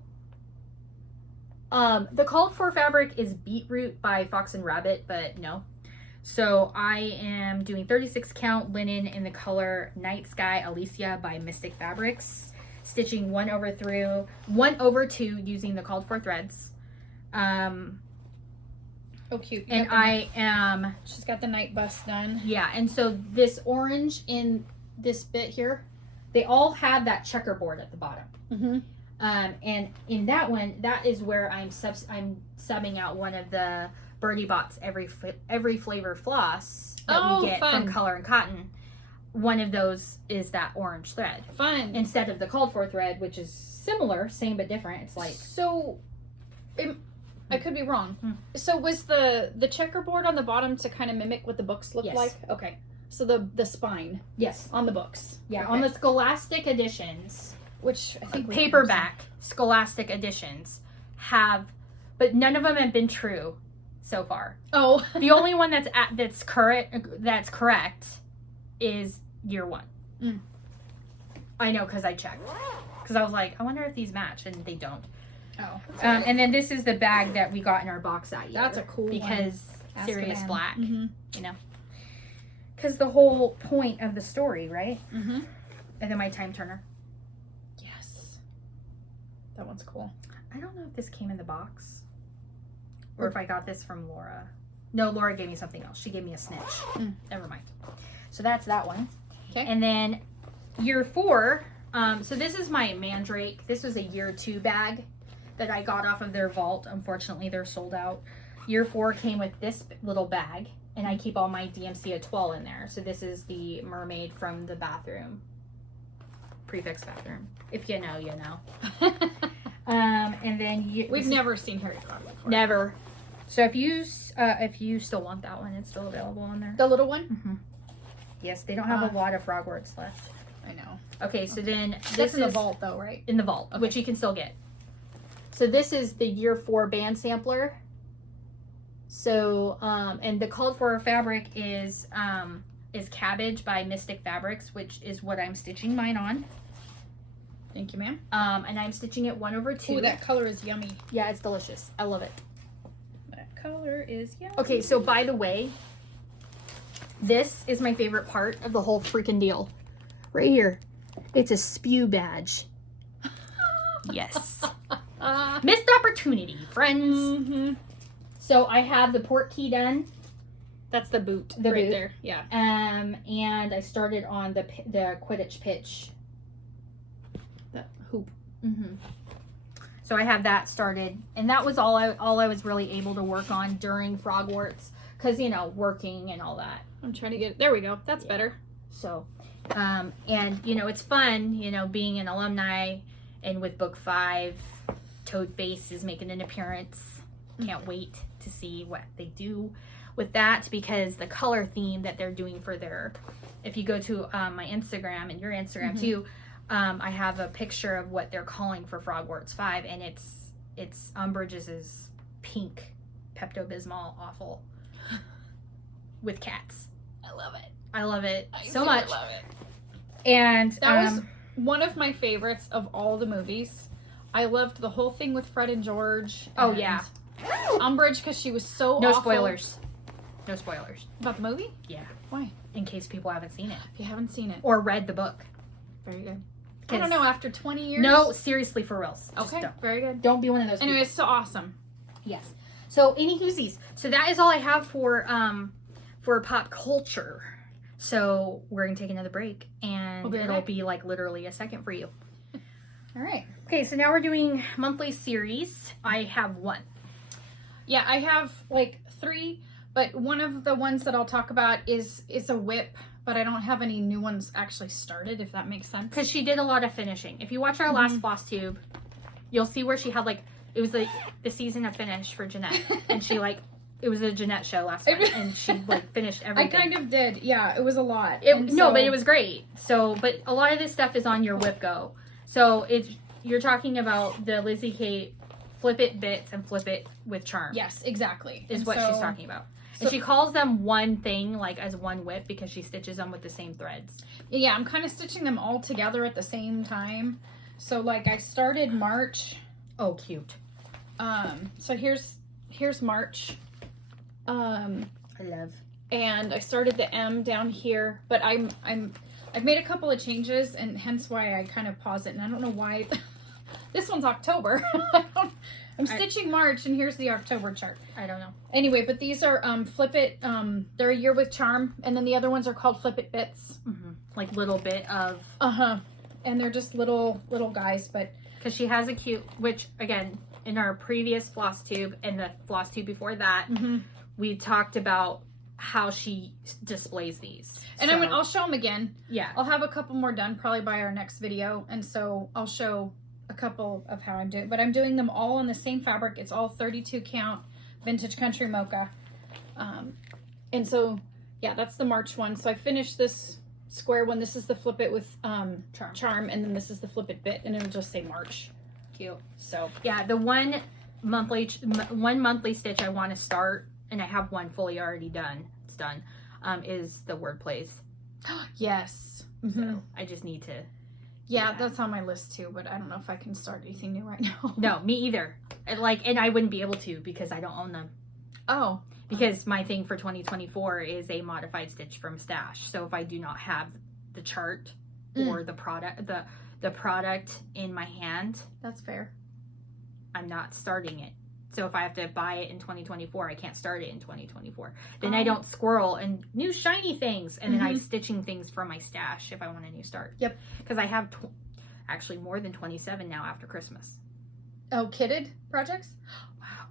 The called for fabric is Beetroot by Fox and Rabbit, but no. So I am doing 36 count linen in the color Night Sky Alicia by Mystic Fabrics, stitching 1/2 using the called for threads. Oh, cute. And she's got the night bust done. Yeah, and so this orange in this bit here, they all have that checkerboard at the bottom. And in that one, that is where I'm subbing out one of the Birdie Bots every flavor floss that we get from Color and Cotton. One of those is that orange thread. Fun. Instead of the called for thread, which is similar, same but different. It's like I could be wrong. So was the checkerboard on the bottom to kind of mimic what the books look like? Okay. So the spine. Yes. On the books. Yeah. Okay. On the Scholastic editions, which I think paperback Scholastic editions have, but none of them have been true so far. Oh. The only one that's correct is year 1. I know, because I checked. Because I was like, I wonder if these match, and they don't. Oh. And then this is the bag that we got in our box that year. That's a cool one. Because Sirius Black, you know. Because the whole point of the story, right? And then my time turner. Yes. That one's cool. I don't know if this came in the box. Or if I got this from Laura. No, Laura gave me something else. She gave me a snitch. Never mind. So that's that one. Okay. And then year 4, so this is my Mandrake. This was a year 2 bag that I got off of their vault. Unfortunately, they're sold out. Year 4 came with this little bag, and I keep all my DMC Etoile in there. So this is the mermaid from the bathroom. Prefix bathroom. If you know, you know. And then we've never seen Harry Potter before. Never. So if you still want that one, it's still available on there. The little one? Yes, they don't have a lot of Frogwarts left. I know. Okay, so then this is in the vault though, right? In the vault, which you can still get. So this is the year 4 band sampler. So and the called for fabric is Cabbage by Mystic Fabrics, which is what I'm stitching mine on. Thank you, ma'am. And I'm stitching it 1/2. Ooh, that color is yummy. Yeah, it's delicious. I love it. color is yellow. Okay, so by the way, this is my favorite part of the whole freaking deal. Right here. It's a spew badge. Yes. Missed opportunity, friends. Mm-hmm. So I have the port key done. That's the boot. The right boot. there. Yeah. And I started on the Quidditch pitch. The hoop. Mm-hmm. So I have that started, and that was all I was really able to work on during Frogwarts, because you know, working and all that. I'm trying to get it. There we go. That's better. So, and you know, it's fun, you know, being an alumni, and with book 5, Toadface is making an appearance. Can't wait to see what they do with that, because the color theme that they're doing for their, if you go to my Instagram and your Instagram too, I have a picture of what they're calling for Frogwarts 5, and it's Umbridge's pink Pepto-Bismol awful with cats. I love it. I love it I so much. love it. And That was one of my favorites of all the movies. I loved the whole thing with Fred and George. Oh, and yeah. Umbridge, because she was so no awful. spoilers. No spoilers. About the movie? Yeah. Why? In case people haven't seen it If you haven't seen it. or read the book. Very good. I don't know, after 20 years? No, seriously, for reals. Just Okay, very good. don't be one of those Anyway, people. it's so awesome. Yes. So any whoosies. So that is all I have for pop culture. So we're gonna take another break, and We'll be right it'll back. be like literally a second for you. All right. Okay, so now we're doing monthly series. I have one. Yeah, I have like 3, but one of the ones that I'll talk about is a WIP, but I don't have any new ones actually started, if that makes sense. Because she did a lot of finishing. If you watch our last floss tube, you'll see where she had like, it was like the season of finish for Jeanette. And she like, it was a Jeanette show last time, and she like finished I everything. kind of did. Yeah, it was a lot. No, but it was great. So, but a lot of this stuff is on your WIP Go. So you're talking about the Lizzie Kate flip it bits and flip it with charm. Yes, exactly. Is And what so- she's talking about. And she calls them one thing, like as one WIP, because she stitches them with the same threads. Yeah, I'm kind of stitching them all together at the same time. So like I started March. Oh, cute. So here's March. I love. And I started the M down here, but I've made a couple of changes, and hence why I kind of pause it. And I don't know why. This one's October. I'm stitching March, and here's the October chart. I don't know. Anyway, but these are Flip It. They're a year with charm, and then the other ones are called Flip It Bits. Like little bit of. And they're just little guys, but Because she has a cute, which again, in our previous floss tube and the floss tube before that, we talked about how she displays these. And so, I'll show them again. Yeah. I'll have a couple more done probably by our next video, and so I'll show a couple of how I'm doing, but I'm doing them all in the same fabric. It's all 32 count vintage country mocha. And so yeah, that's the March one. So I finished this square one. This is the Flip It with charm, and then this is the Flip It bit, and it'll just say March. Cute. So Yeah, the one monthly stitch I want to start, and I have one fully already done. It's done. Is the word plays. yes. So I just need to. Yeah, that's on my list too, but I don't know if I can start anything new right now. No, me either. And I wouldn't be able to because I don't own them. Oh. Because my thing for 2024 is a modified stitch from Stash. So if I do not have the chart or the product in my hand, That's fair. I'm not starting it. So if I have to buy it in 2024, I can't start it in 2024. Then I don't squirrel and new shiny things, and then I'm stitching things from my stash if I want a new start. Yep. Because I have actually more than 27 now after Christmas. Oh, kitted projects?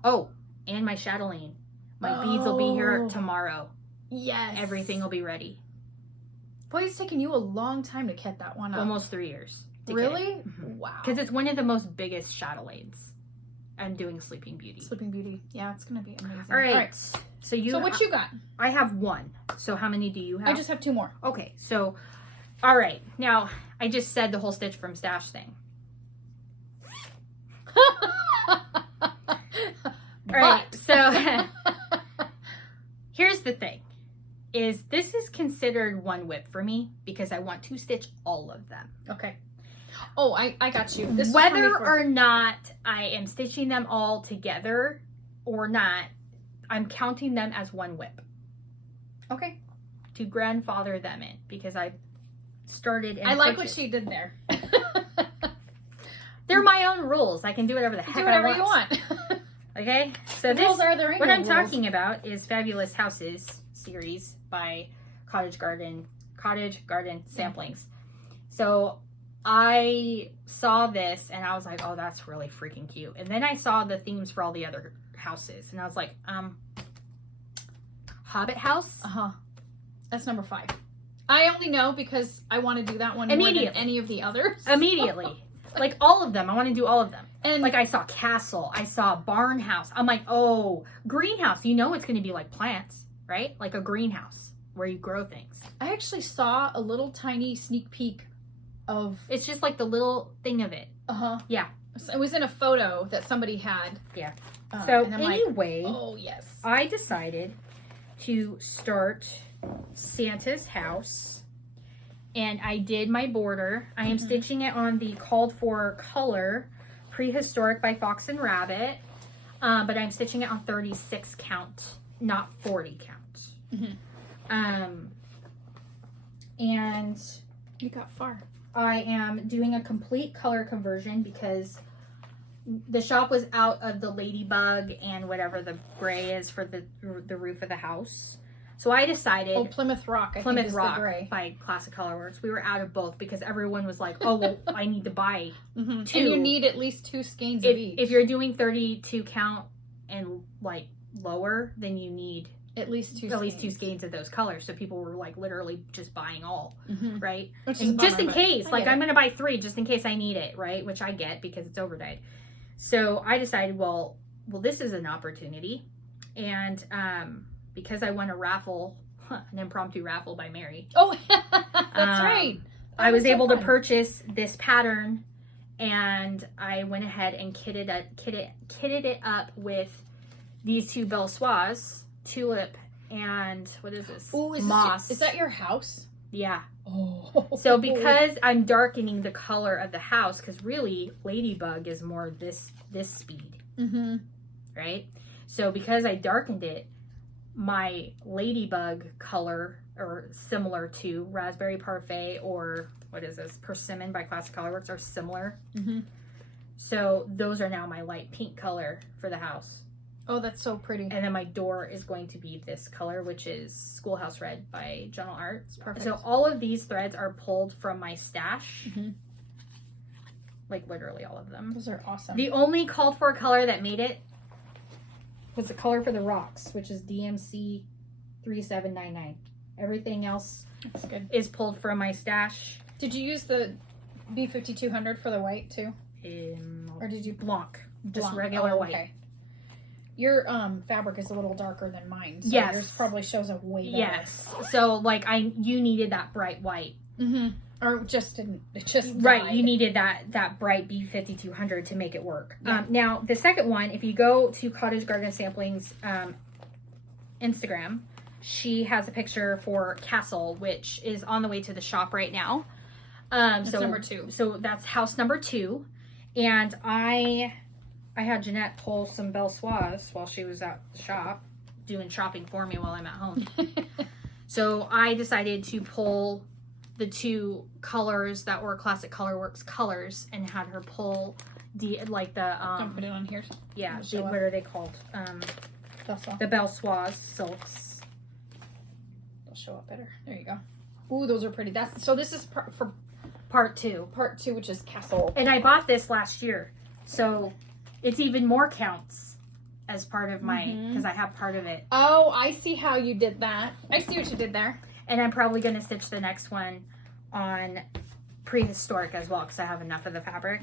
Oh, and my chatelaine. My beads will be here tomorrow. Yes. Everything will be ready. Boy, it's taken you a long time to kit that one up. Almost 3 years. Really? Wow. Because it's one of the most biggest chatelaines. I'm doing Sleeping Beauty. Sleeping Beauty. Yeah, it's going to be amazing. All right. So what you got? I have one. So how many do you have? I just have 2 more. Okay. So, all right. Now, I just said the whole stitch from Stash thing. All right. So, here's the thing. This is considered one WIP for me because I want to stitch all of them. Okay. Oh, I got you. This Whether or not I am stitching them all together or not, I'm counting them as one WIP. Okay. To grandfather them in, because I started and I like what she did there. They're my own rules. I can do whatever the heck I want. Do whatever you want. Okay? So The rules are there ain't what no I'm rules. talking about is Fabulous Houses series by Cottage Garden Samplings. So I saw this and I was like, oh, that's really freaking cute. And then I saw the themes for all the other houses and I was like, Hobbit house? Uh-huh. That's number 5. I only know because I want to do that one more than any of the others. Immediately. Like all of them. I want to do all of them. And like I saw castle. I saw barn house. I'm like, oh, greenhouse. You know it's going to be like plants, right? Like a greenhouse where you grow things. I actually saw a little tiny sneak peek of... It's just like the little thing of it. Uh-huh. Yeah. It was in a photo that somebody had. Yeah. So and I'm anyway, like, oh, yes. I decided to start Santa's house. And I did my border. I am stitching it on the called for color, Prehistoric by Fox and Rabbit. But I'm stitching it on 36 count, not 40 count. And you got far. I am doing a complete color conversion because the shop was out of the ladybug and whatever the gray is for the roof of the house. So I decided... Oh, Plymouth Rock. Plymouth is Rock the gray. by Classic Colorworks. We were out of both because everyone was like, oh, well, I need to buy 2. And you need at least 2 skeins of each. If you're doing 32 count and like lower, then you need at least 2 skeins of those colors. So people were like literally just buying all, right? Which is just in case, like I'm it. going to buy 3 just in case I need it, right? Which I get because it's overdyed. So I decided, well, this is an opportunity. And because I won a raffle, an impromptu raffle by Mary. Oh, that's right. I was able to purchase this pattern, and I went ahead and kitted it up with these 2 Belsoise, tulip, and what is this? Ooh, moss. Is that your house? Yeah. Oh. So because I'm darkening the color of the house, because really ladybug is more this speed, right? So because I darkened it, my ladybug color, or similar to Raspberry Parfait or what is this, Persimmon by Classic Colorworks, are similar. So those are now my light pink color for the house. Oh, that's so pretty. And then my door is going to be this color, which is Schoolhouse Red by General Arts. Perfect. So all of these threads are pulled from my stash. Like literally all of them. Those are awesome. The only called for color that made it was the color for the rocks, which is DMC 3799. Everything else That's good. is pulled from my stash. Did you use the B5200 for the white too? Or did you Blanc? Just Blanc. regular white. Okay. Your fabric is a little darker than mine, so Yes. yours probably shows up way better. Yes. So like you needed that bright white. Or just didn't. It just Right, died. you needed that bright B5200 to make it work. Yeah. Now, the second one, if you go to Cottage Garden Samplings Instagram, she has a picture for Castle, which is on the way to the shop right now. That's so number 2. So that's house number 2. And I had Jeanette pull some Belsoise while she was at the shop, doing shopping for me while I'm at home. So I decided to pull the 2 colors that were Classic Colorworks colors and had her pull Don't put it on here. yeah, Show what up. are they called? That's all. The Belsoise silks. They'll show up better. There you go. Ooh, those are pretty. So this is for Part 2. part 2, which is Castle. And I bought this last year. So it's even more counts as part of my, because I have part of it. Oh, I see how you did that. I see what you did there. And I'm probably going to stitch the next one on Prehistoric as well, because I have enough of the fabric.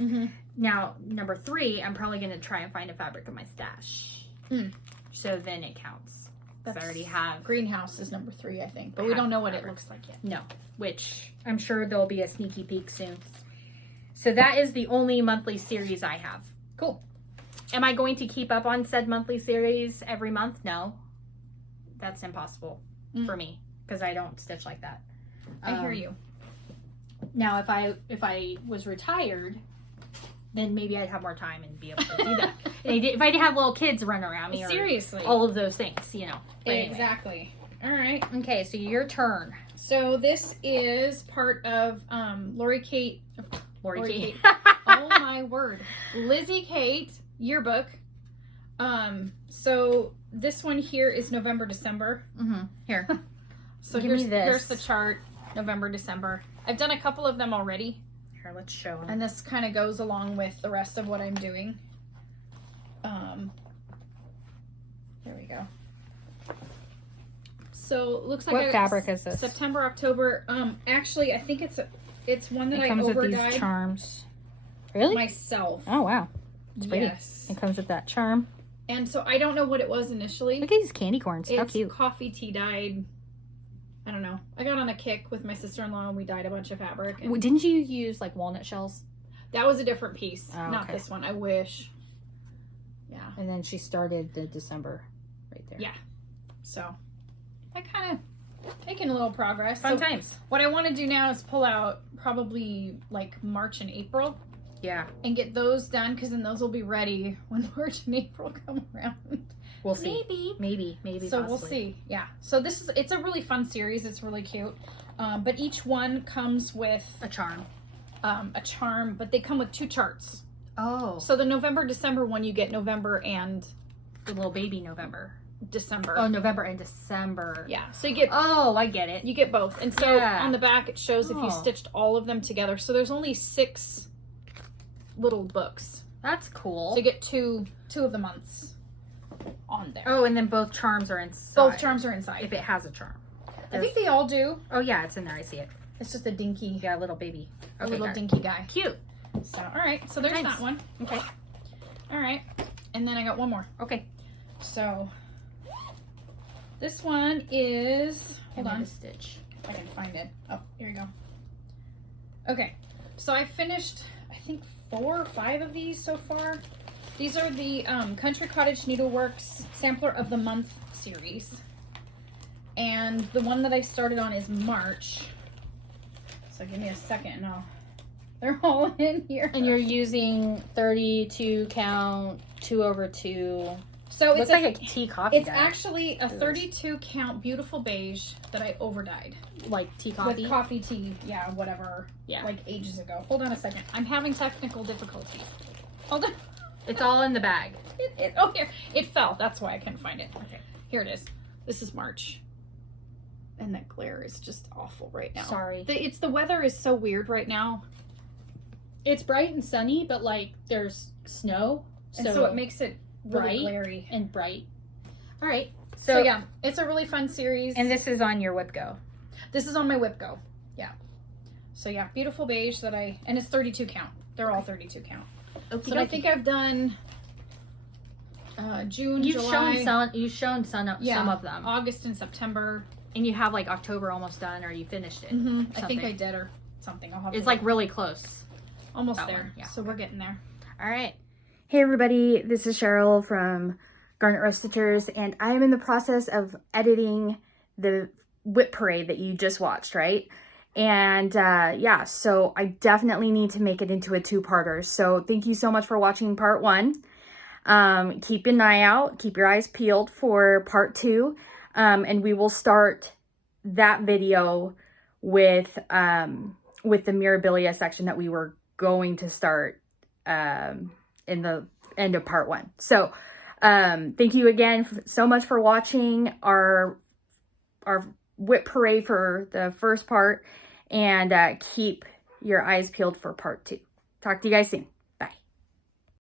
Now, number 3, I'm probably going to try and find a fabric in my stash. So then it counts. Because I already have. Greenhouse is number 3, I think. But we don't know what it looks like yet. No, which I'm sure there'll be a sneaky peek soon. So that is the only monthly series I have. Cool. Am I going to keep up on said monthly series every month? No. That's impossible for me, because I don't stitch like that. I hear you. Now, if I was retired then maybe I'd have more time and be able to do that. If I didn't have little kids running around me, seriously, all of those things, you know. But exactly. All right. Okay, so your turn. So this is part of Lori Kate. Kate. Oh my word, Lizzie Kate yearbook. So this one here is November, December. Here. So here's the chart. November, December. I've done a couple of them already. Here, let's show them. And this kind of goes along with the rest of what I'm doing. There we go. So it looks like What fabric is this? September, October. Actually, I think it's one that I comes with overdyed these charms. Really? myself. Oh wow, it's pretty. Yes. It comes with that charm. And so I don't know what it was initially. Look at these candy corns. How It's cute. coffee tea dyed. I don't know. I got on a kick with my sister-in-law and we dyed a bunch of fabric. And Didn't you use like walnut shells? that was a different piece. Oh, Not okay. this one. I wish. Yeah. And then she started the December right there. Yeah. So I kind of making a little progress. Fun So times. what I want to do now is pull out probably like March and April Yeah. and get those done because then those will be ready when March and April come around. We'll see. Maybe. So possibly. we'll see. Yeah. So it's a really fun series. It's really cute. But each one comes with A charm. a charm, but they come with 2 charts. Oh. So the November, December one, you get November and The little baby November. December. Oh, November and December. Yeah. So you get Oh, I get it. You get both. And so Yeah. on the back it shows if you Oh. stitched all of them together. So there's only 6 little books. That's cool. So you get two of the months on there. Oh, and then both charms are inside. Both charms are inside. If it has a charm. I think they all do. Oh, yeah, it's in there. I see it. It's just a dinky, Yeah, little baby. a Okay, little got it. dinky guy. Cute. So, all right. So there's Nice. that one. Okay. All right. And then I got one more. Okay. So this one is, hold Give me on. the stitch. If I can find it. Oh, here you go. Okay, so I finished, I think 4 or 5 of these so far. These are the Country Cottage Needleworks Sampler of the Month series. And the one that I started on is March. So give me a second and they're all in here. And you're using 32 count, 2/2. So Looks like a tea coffee. it's dye. actually a 32 count beautiful beige that I overdyed. like tea coffee. With coffee tea, yeah, whatever. Yeah. Like ages ago. Hold on a second. I'm having technical difficulties. Hold on. It's all in the bag. Oh, here. It fell. That's why I couldn't find it. Okay. Here it is. This is March. And that glare is just awful right now. Sorry. The weather is so weird right now. It's bright and sunny, but like there's snow. And so it makes it really bright glary. and bright. All right. So, So yeah, it's a really fun series. And this is on your WIP Go. This is on my WIP Go. Yeah. So yeah, beautiful beige that and it's 32 count. They're all 32 count. So I think I've done June, You've July, shown some of them. August and September. And you have like October almost done, or you finished it. I think I did or something. I'll have It's to like look. really close. Almost that there. one, yeah. So we're getting there. All right. Hey everybody, this is Cheryl from Garnet Rose Stitchers, and I am in the process of editing the WIP parade that you just watched, right? And yeah, so I definitely need to make it into a 2-parter. So thank you so much for watching part 1. Keep an eye out, keep your eyes peeled for part 2. And we will start that video with the Mirabilia section that we were going to start in the end of part 1. So thank you again so much for watching our WIP parade for the first part, and keep your eyes peeled for part 2. Talk to you guys soon.